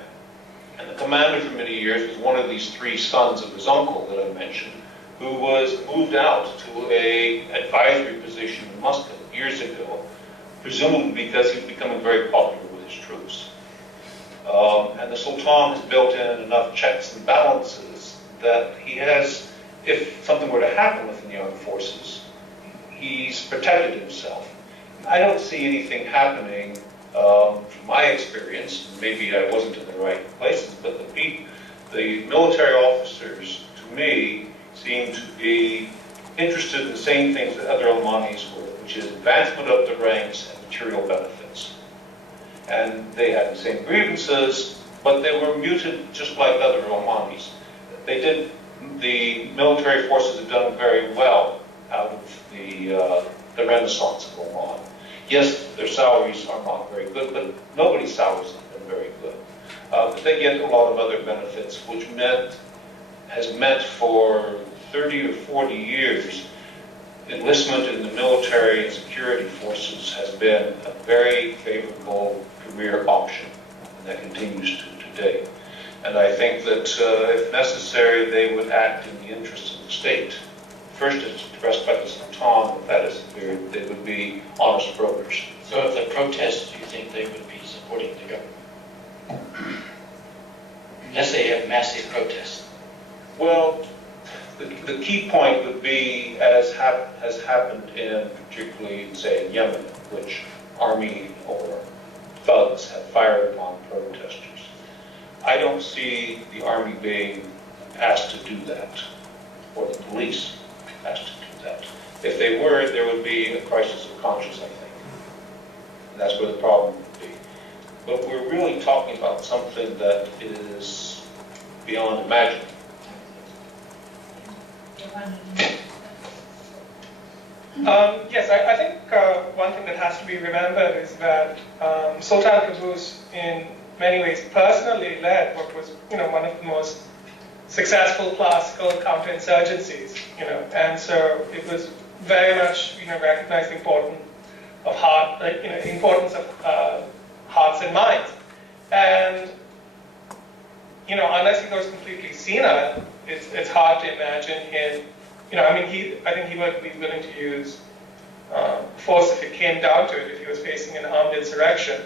And the commander for many years was one of these three sons of his uncle that I mentioned, who was moved out to an advisory position in Muscat years ago, presumably because he was becoming very popular with his troops. And the Sultan has built in enough checks and balances that he has, if something were to happen within the armed forces, he's protected himself. I don't see anything happening, from my experience, maybe I wasn't in the right places, but the military officers, to me, seem to be interested in the same things that other Omanis were, which is advancement up the ranks and material benefits. And they had the same grievances, but they were muted just like other Omanis. The military forces have done very well out of the Renaissance of Oman. Yes, their salaries are not very good, but nobody's salaries have been very good. But they get a lot of other benefits, which has meant for 30 or 40 years, enlistment in the military and security forces has been a very favorable career option, and that continues to today. And I think that if necessary, they would act in the interests of the state. First, it's expressed by the Sultan, that is, they would be honest brokers. So if they protest, do you think they would be supporting the government? Unless they have massive protests. Well, the key point would be, as has happened in particularly, say, in Yemen, which army or thugs have fired upon protesters. I don't see the army being asked to do that, or the police asked to do that. If they were, there would be a crisis of conscience, I think. And that's where the problem would be. but we're really talking about something that is beyond imagining. Yes, I think one thing that has to be remembered is that Sultan Qaboos, in many ways, personally led what was, one of the most successful classical counterinsurgencies, and so it was very much, recognized the importance of hearts and minds, and unless he goes completely senile, it's hard to imagine him. I think he would be willing to use force if it came down to it, if he was facing an armed insurrection.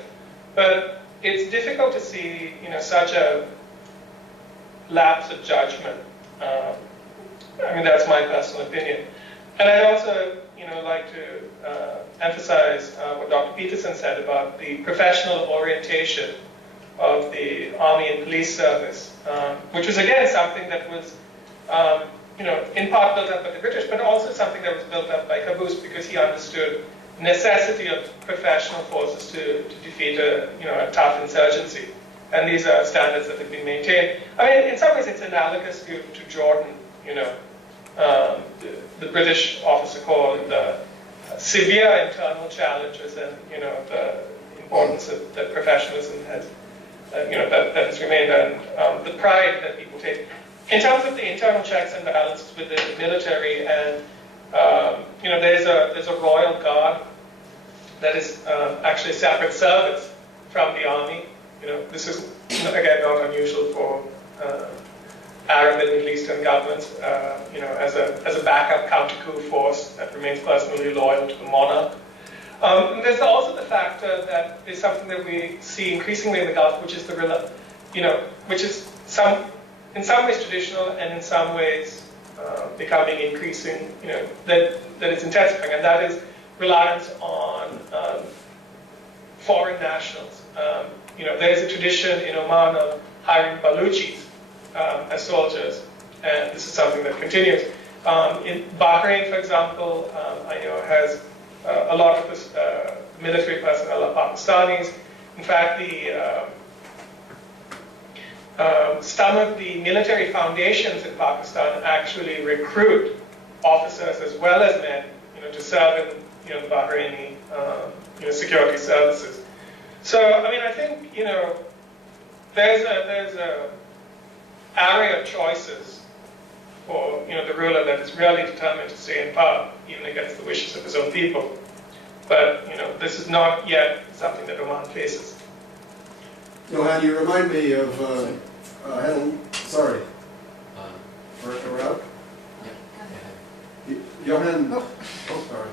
But it's difficult to see, such a lapse of judgment. That's my personal opinion. And I'd also, like to emphasize what Dr. Peterson said about the professional orientation of the Army and Police Service, which was again something that was, in part built up by the British, but also something that was built up by Qaboos because he understood the necessity of professional forces to defeat a tough insurgency. And these are standards that have been maintained. In some ways it's analogous to Jordan, the British officer called severe internal challenges and, the importance that professionalism has, that has remained, and the pride that people take. In terms of the internal checks and balances with the military, and there's a royal guard that is actually a separate service from the army. This is again not unusual for Arab and Middle Eastern governments. As a backup counter-coup force that remains personally loyal to the monarch. And there's also the factor that is something that we see increasingly in the Gulf, which is which is in some ways traditional, and in some ways becoming increasing, that it's intensifying, and that is reliance on foreign nationals. There's a tradition in Oman of hiring Baluchis as soldiers, and this is something that continues. In Bahrain, for example, I know has a lot of this military personnel are Pakistanis. In fact, some of the military foundations in Pakistan actually recruit officers as well as men, to serve in the Bahraini security services. So I think there's a array of choices for the ruler that is really determined to stay in power, even against the wishes of his own people. But this is not yet something that Oman faces. Johann, you remind me of sorry. We're out? Yeah. Johann. Oh. Sorry.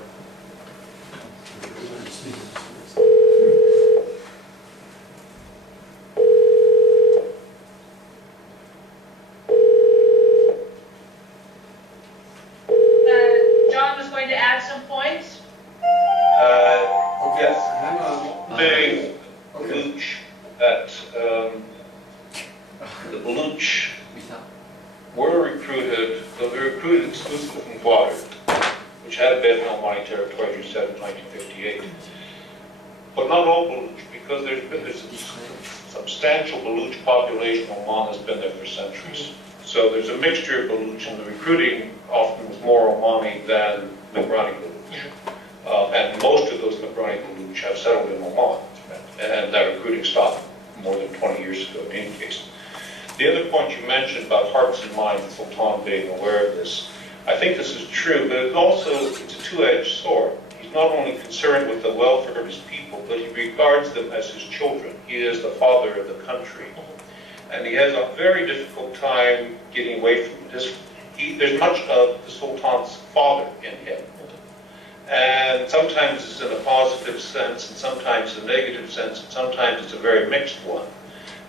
John was going to add some points. Yes. Hang on. The Baluch the Baluch were recruited, they were recruited exclusively from Gwadar, which had been Omani territory, as you said, in 1958. But not all Baluch, because there's a substantial Baluch population in Oman has been there for centuries. So there's a mixture of Baluch, and the recruiting often was more Omani than Magrani Baluch. And most of those Magrani Baluch have settled in Oman, and that recruiting stopped more than 20 years ago in any case. The other point you mentioned about hearts and minds, the Sultan being aware of this, I think this is true, but it's a two-edged sword. He's not only concerned with the welfare of his people, but he regards them as his children. He is the father of the country. And he has a very difficult time getting away from this. There's much of the Sultan's father in him. And sometimes it's in a positive sense, and sometimes a negative sense, and sometimes it's a very mixed one.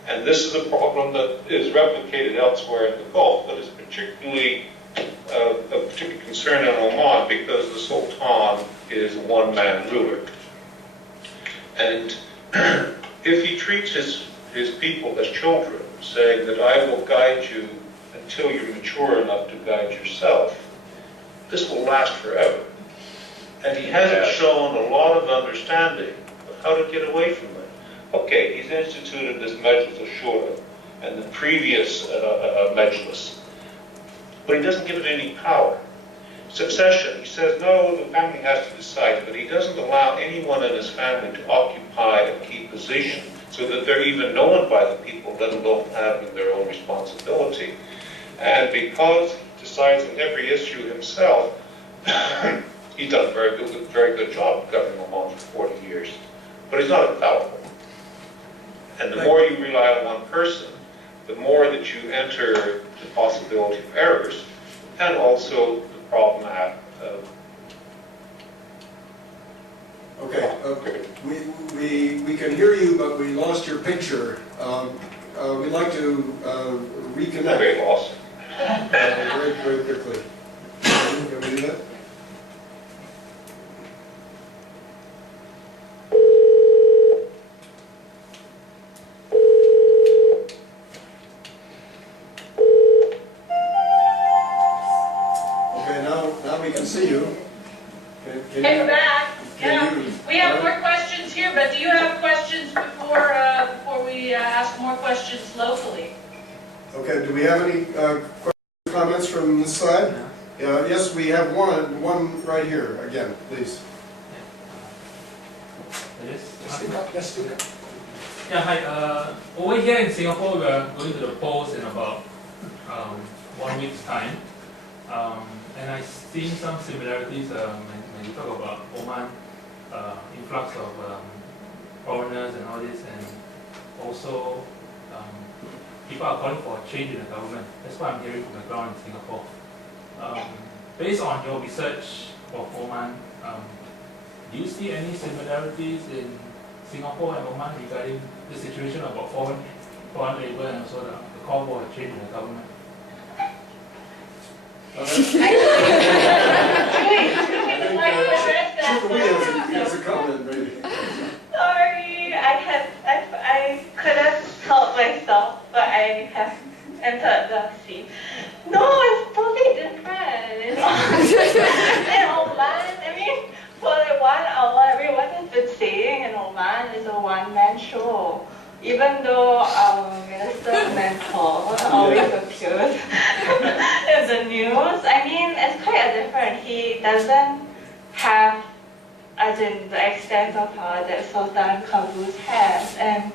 And this is a problem that is replicated elsewhere in the Gulf, but is particularly a particular concern in Oman because the Sultan is a one-man ruler. And if he treats his people as children, saying that I will guide you until you're mature enough to guide yourself, this will last forever. And he hasn't shown a lot of understanding of how to get away from it. Okay, he's instituted this Majlis al-Shura and the previous Majlis, but he doesn't give it any power. Succession, he says, no, the family has to decide, but he doesn't allow anyone in his family to occupy a key position so that they're even known by the people, let alone having their own responsibility. And because he decides on every issue himself, he's done a very good job governing Oman for 40 years. But he's not infallible. And the more you rely on one person, the more that you enter the possibility of errors, and also the problem of Okay, we can hear you, but we lost your picture. We'd like to reconnect. very lost. Very quickly. Can we do that? Okay, now we can see you. Can Hey, you- we're back. can Yeah, you- we have more questions here, but do you have questions before we ask more questions locally? Okay, do we have any comments from this side? Yes, we have one right here, again, please. Yeah, hi. Over here in Singapore, we are going to the polls in about 1 week's time. And I've seen some similarities when you talk about Oman, influx of foreigners and all this, and also people are calling for a change in the government. That's what I'm hearing from the ground in Singapore. Based on your research of Oman, do you see any similarities in Singapore and Oman regarding the situation about foreign labor and also the call for a change in the government? Here's a comment, maybe. Sorry, I couldn't help myself, but I have entered the scene. No, it's totally different. In Oman, I mean, for the 1 hour, everyone has been saying in Oman is a one-man show. Even though our minister's mentor always appears in the news, I mean, it's quite a different. He doesn't have, as in the extent of power that Sultan Qaboos has, and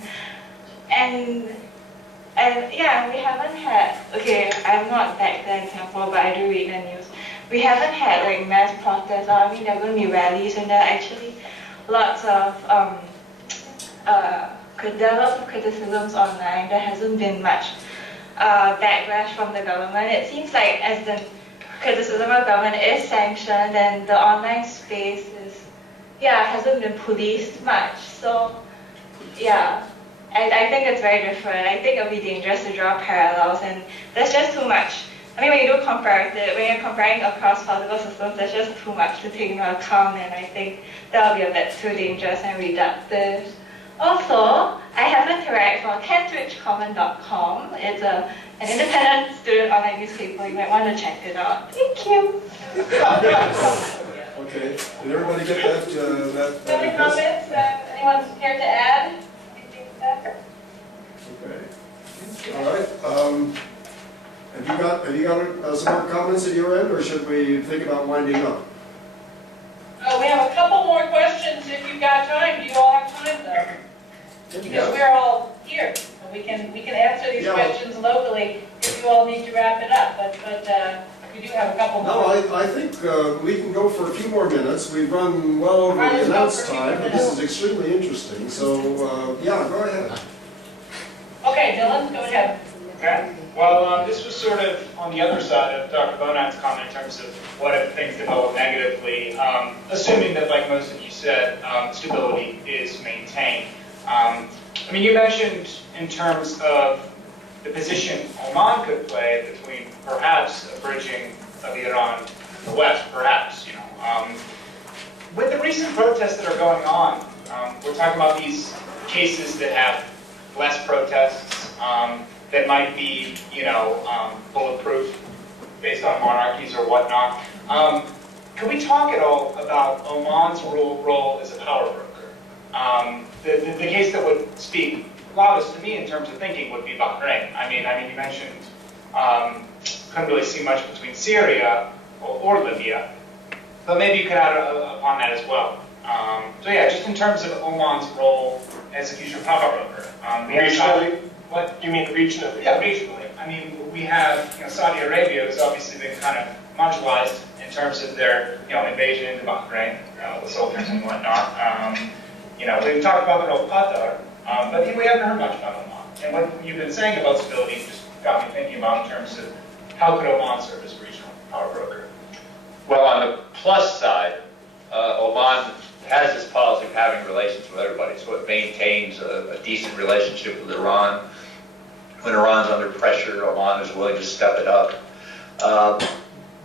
yeah, we haven't had. Okay, I'm not back there in Singapore, but I do read the news. We haven't had like mass protests. I mean, there are going to be rallies, and there are actually lots of there are lots of criticisms online. There hasn't been much backlash from the government. It seems like as the criticism of government is sanctioned, and the online space is, hasn't been policed much. So, I think it's very different. I think it would be dangerous to draw parallels, and there's just too much. I mean, when you do comparative, when you're comparing across political systems, there's just too much to take into account, and I think that would be a bit too dangerous and reductive. Also, I happen to write for kentwitchcommon.com. It's an independent student online newspaper. You might want to check it out. Thank you. Okay, did everybody get that? Any comments? Anyone here to add? Okay. All right. Have you got some more comments at your end, or should we think about winding up? We have a couple more questions if you've got time. Do you all have time though? Because we're all here. So we can answer these questions locally if you all need to wrap it up. But we do have a couple more. No, I think we can go for a few more minutes. We've run well over the announced time, but this is extremely interesting. So, go ahead. Okay, Dylan, go ahead. Okay. Well, this was sort of on the other side of Dr. Bonat's comment in terms of what if things develop negatively, assuming that, like most of you said, stability is maintained. I mean, you mentioned in terms of the position Oman could play between perhaps a bridging of Iran to the West, perhaps, with the recent protests that are going on, we're talking about these cases that have less protests, that might be, bulletproof based on monarchies or whatnot. Can we talk at all about Oman's role as a power broker? The case that would speak loudest to me in terms of thinking would be Bahrain. I mean, you mentioned couldn't really see much between Syria or Libya, but maybe you could add upon that as well. So yeah, just in terms of Oman's role as a future power broker. Regionally? What? You mean regionally? Yeah, regionally. I mean, we have Saudi Arabia has obviously been kind of marginalized in terms of their invasion into Bahrain with soldiers and whatnot. We've talked about Qatar, but we haven't heard much about Oman. And what you've been saying about stability just got me thinking about in terms of how could Oman serve as a regional power broker? Well, on the plus side, Oman has this policy of having relations with everybody, so it maintains a decent relationship with Iran. When Iran's under pressure, Oman is willing to step it up.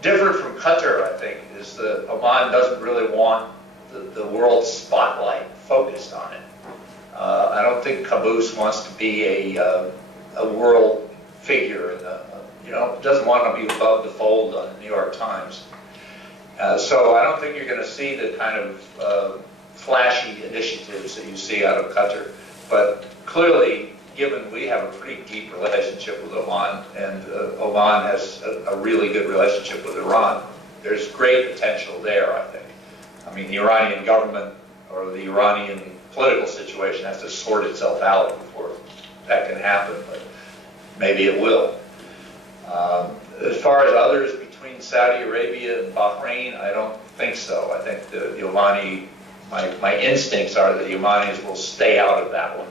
Different from Qatar, I think, is that Oman doesn't really want the world spotlight focused on it. I don't think Qaboos wants to be a world figure, doesn't want to be above the fold on the New York Times. So I don't think you're going to see the kind of flashy initiatives that you see out of Qatar. But clearly, given we have a pretty deep relationship with Oman, and Oman has a really good relationship with Iran, there's great potential there, I think. I mean, the Iranian government or the Iranian political situation has to sort itself out before that can happen, but maybe it will. As far as others between Saudi Arabia and Bahrain, I don't think so. I think the Omani, my instincts are that the Omanis will stay out of that one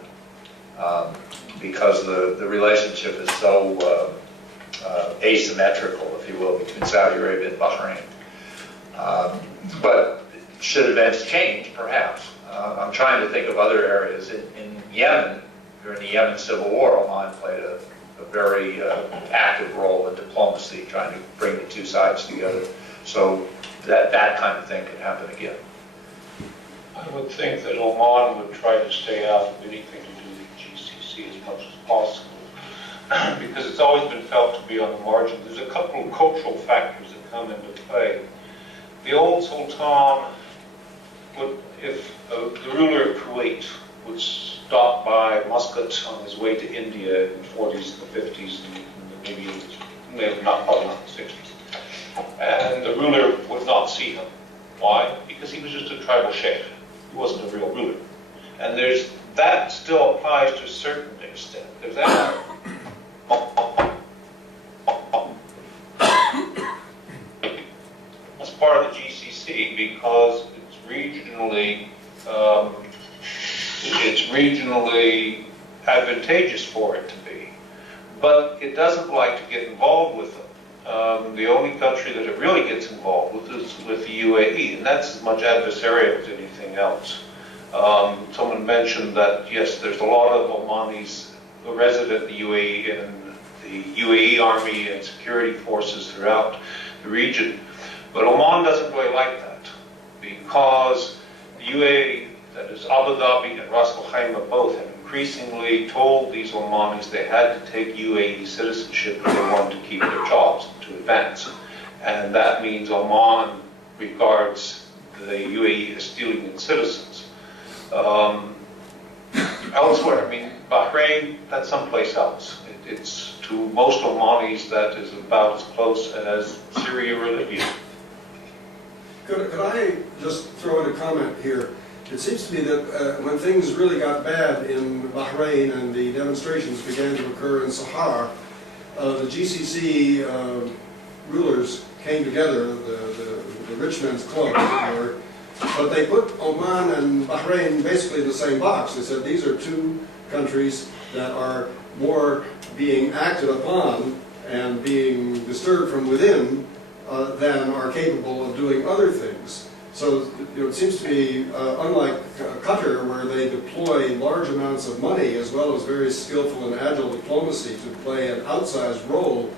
because the relationship is so asymmetrical, if you will, between Saudi Arabia and Bahrain. But should events change, perhaps. I'm trying to think of other areas. In Yemen, during the Yemen Civil War, Oman played a very active role in diplomacy, trying to bring the two sides together. So that kind of thing could happen again. I would think that Oman would try to stay out of anything to do with GCC as much as possible, because it's always been felt to be on the margin. There's a couple of cultural factors that come into play. The old Sultan would, if the ruler of Kuwait would stop by Muscat on his way to India in the 40s and the 50s, and maybe probably not the 60s, and the ruler would not see him. Why? Because he was just a tribal sheikh. He wasn't a real ruler. And that still applies to a certain extent. There's that. As part of the GCC, because it's regionally advantageous for it to be. But it doesn't like to get involved with them. The only country that it really gets involved with is with the UAE, and that's as much adversarial as anything else. Someone mentioned that, yes, there's a lot of Omanis resident in the UAE and the UAE army and security forces throughout the region. But Oman doesn't really like that, because the UAE, that is Abu Dhabi and Ras Al Khaimah, both have increasingly told these Omanis they had to take UAE citizenship if they wanted to keep their jobs to advance. And that means Oman regards the UAE as stealing its citizens. Elsewhere, I mean, Bahrain, that's someplace else. It's to most Omanis that is about as close as Syria or Libya. Could I just throw in a comment here? It seems to me that when things really got bad in Bahrain and the demonstrations began to occur in Sahar, the GCC rulers came together, the rich men's club, as it were, but they put Oman and Bahrain basically in the same box. They said these are two countries that are more being acted upon and being disturbed from within than are capable of doing other things. So it seems to be, unlike Qatar, where they deploy large amounts of money as well as very skillful and agile diplomacy to play an outsized role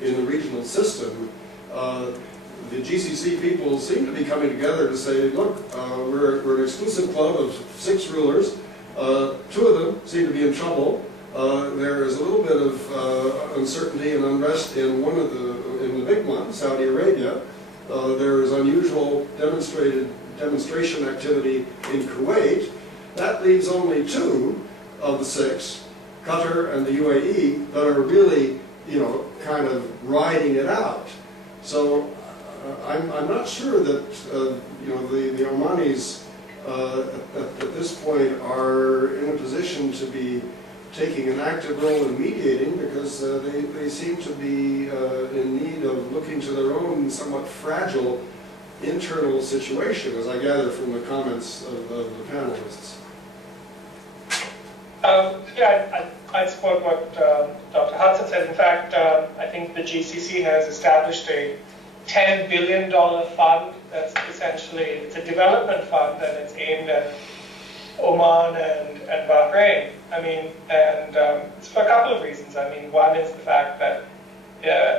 in the regional system, the GCC people seem to be coming together to say, look, we're an exclusive club of 6 rulers. 2 of them seem to be in trouble. There is a little bit of uncertainty and unrest in in the big one, Saudi Arabia. There is unusual demonstration activity in Kuwait, that leaves only 2 of the 6, Qatar and the UAE, that are really, kind of riding it out. So I'm not sure that, the Omanis at this point are in a position to be taking an active role in mediating, because they seem to be in need of looking to their own somewhat fragile internal situation, as I gather from the comments of the panelists. Yeah, I support what Dr. Hudson said. In fact, I think the GCC has established a $10 billion fund that's essentially, it's a development fund, and it's aimed at Oman and Bahrain. I mean, and it's for a couple of reasons. I mean, one is the fact that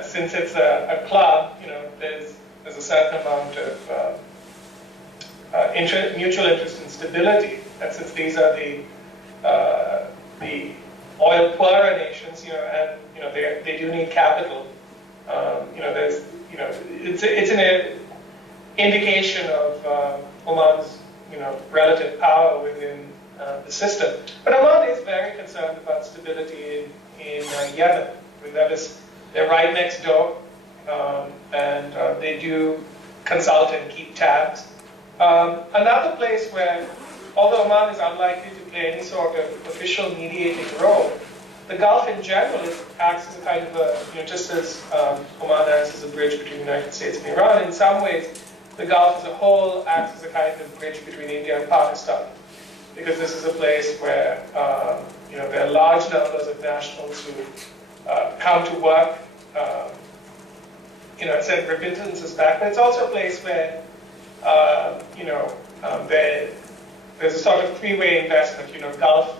since it's a club, there's a certain amount of mutual interest and stability, and since these are the oil poorer nations, and they do need capital. It's an indication of Oman's relative power within the system. But Oman is very concerned about stability in Yemen. I mean, they're right next door, and they do consult and keep tabs. Another place where, although Oman is unlikely to play any sort of official mediating role, the Gulf in general acts as a kind of a, just as Oman acts as a bridge between the United States and Iran, in some ways the Gulf as a whole acts as a kind of bridge between India and Pakistan, because this is a place where there are large numbers of nationals who come to work. It said remittance is back, but it's also a place where there's a sort of three-way investment. Gulf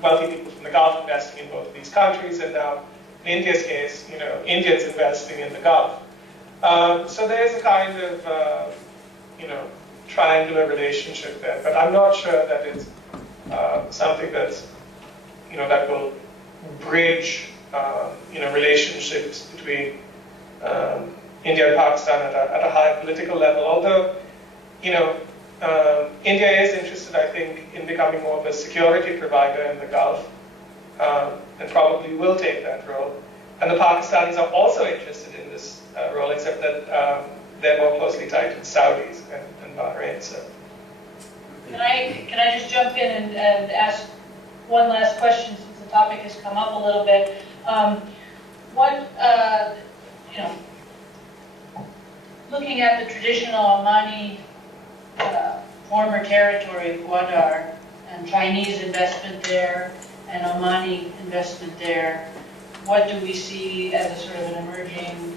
wealthy people from the Gulf investing in both of these countries, and now in India's case, Indians investing in the Gulf. So there's a kind of triangular relationship there, but I'm not sure that it's something that's that will bridge relationships between India and Pakistan at a high political level. Although India is interested, I think, in becoming more of a security provider in the Gulf, and probably will take that role. And the Pakistanis are also interested in this role, except that they're more closely tied to the Saudis and Bahrain. So, can I just jump in and ask one last question, since the topic has come up a little bit? Looking at the traditional Omani former territory of Gwadar, and Chinese investment there, and Omani investment there, what do we see as a sort of an emerging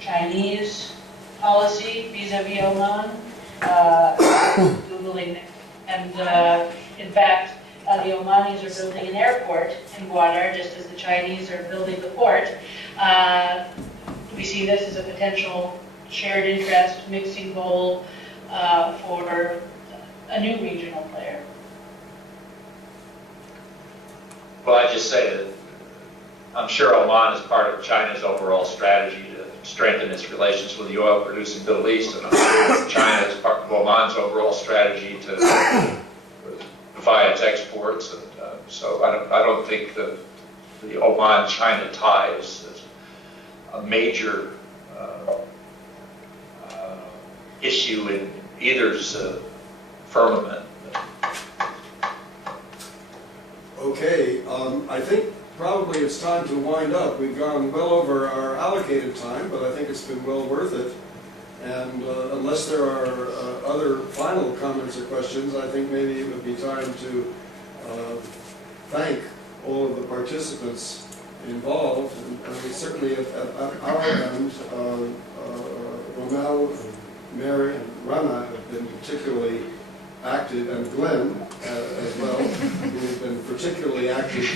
Chinese policy vis-a-vis Oman? Googling, and in fact, the Omanis are building an airport in Gwadar, just as the Chinese are building the port. Do we see this as a potential shared interest, mixing bowl for a new regional player? Well, I just say that I'm sure Oman is part of China's overall strategy to strengthen its relations with the oil-producing Middle East, and I'm sure China is part of Oman's overall strategy to via its exports. And so I don't think the Oman-China ties is a major issue in either's firmament. Okay, I think probably it's time to wind up. We've gone well over our allocated time, but I think it's been well worth it. And unless there are other final comments or questions, I think maybe it would be time to thank all of the participants involved. And we certainly at our end, Ronald, Mary, and Rana have been particularly active, and Glenn as well, who have been particularly active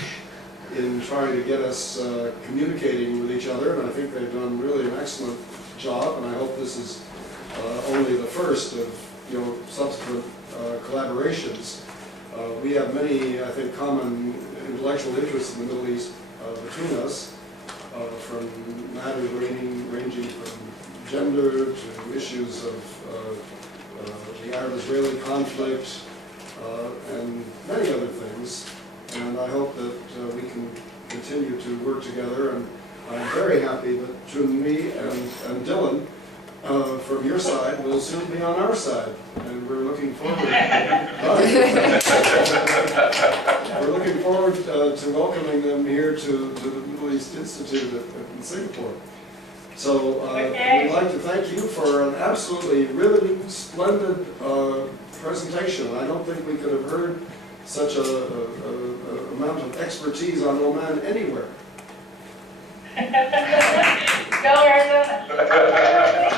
in trying to get us communicating with each other, and I think they've done really an excellent job, and I hope this is only the first of subsequent collaborations. We have many, I think, common intellectual interests in the Middle East between us, from matters ranging from gender to issues of the Arab-Israeli conflict, and many other things. And I hope that we can continue to work together. And I'm very happy that Junmi and Dylan from your side will soon be on our side, and we're looking forward. We're looking forward to welcoming them here to the Middle East Institute in Singapore. So we'd like to thank you for an absolutely really splendid presentation. I don't think we could have heard such a amount of expertise on Oman anywhere. Go Arizona!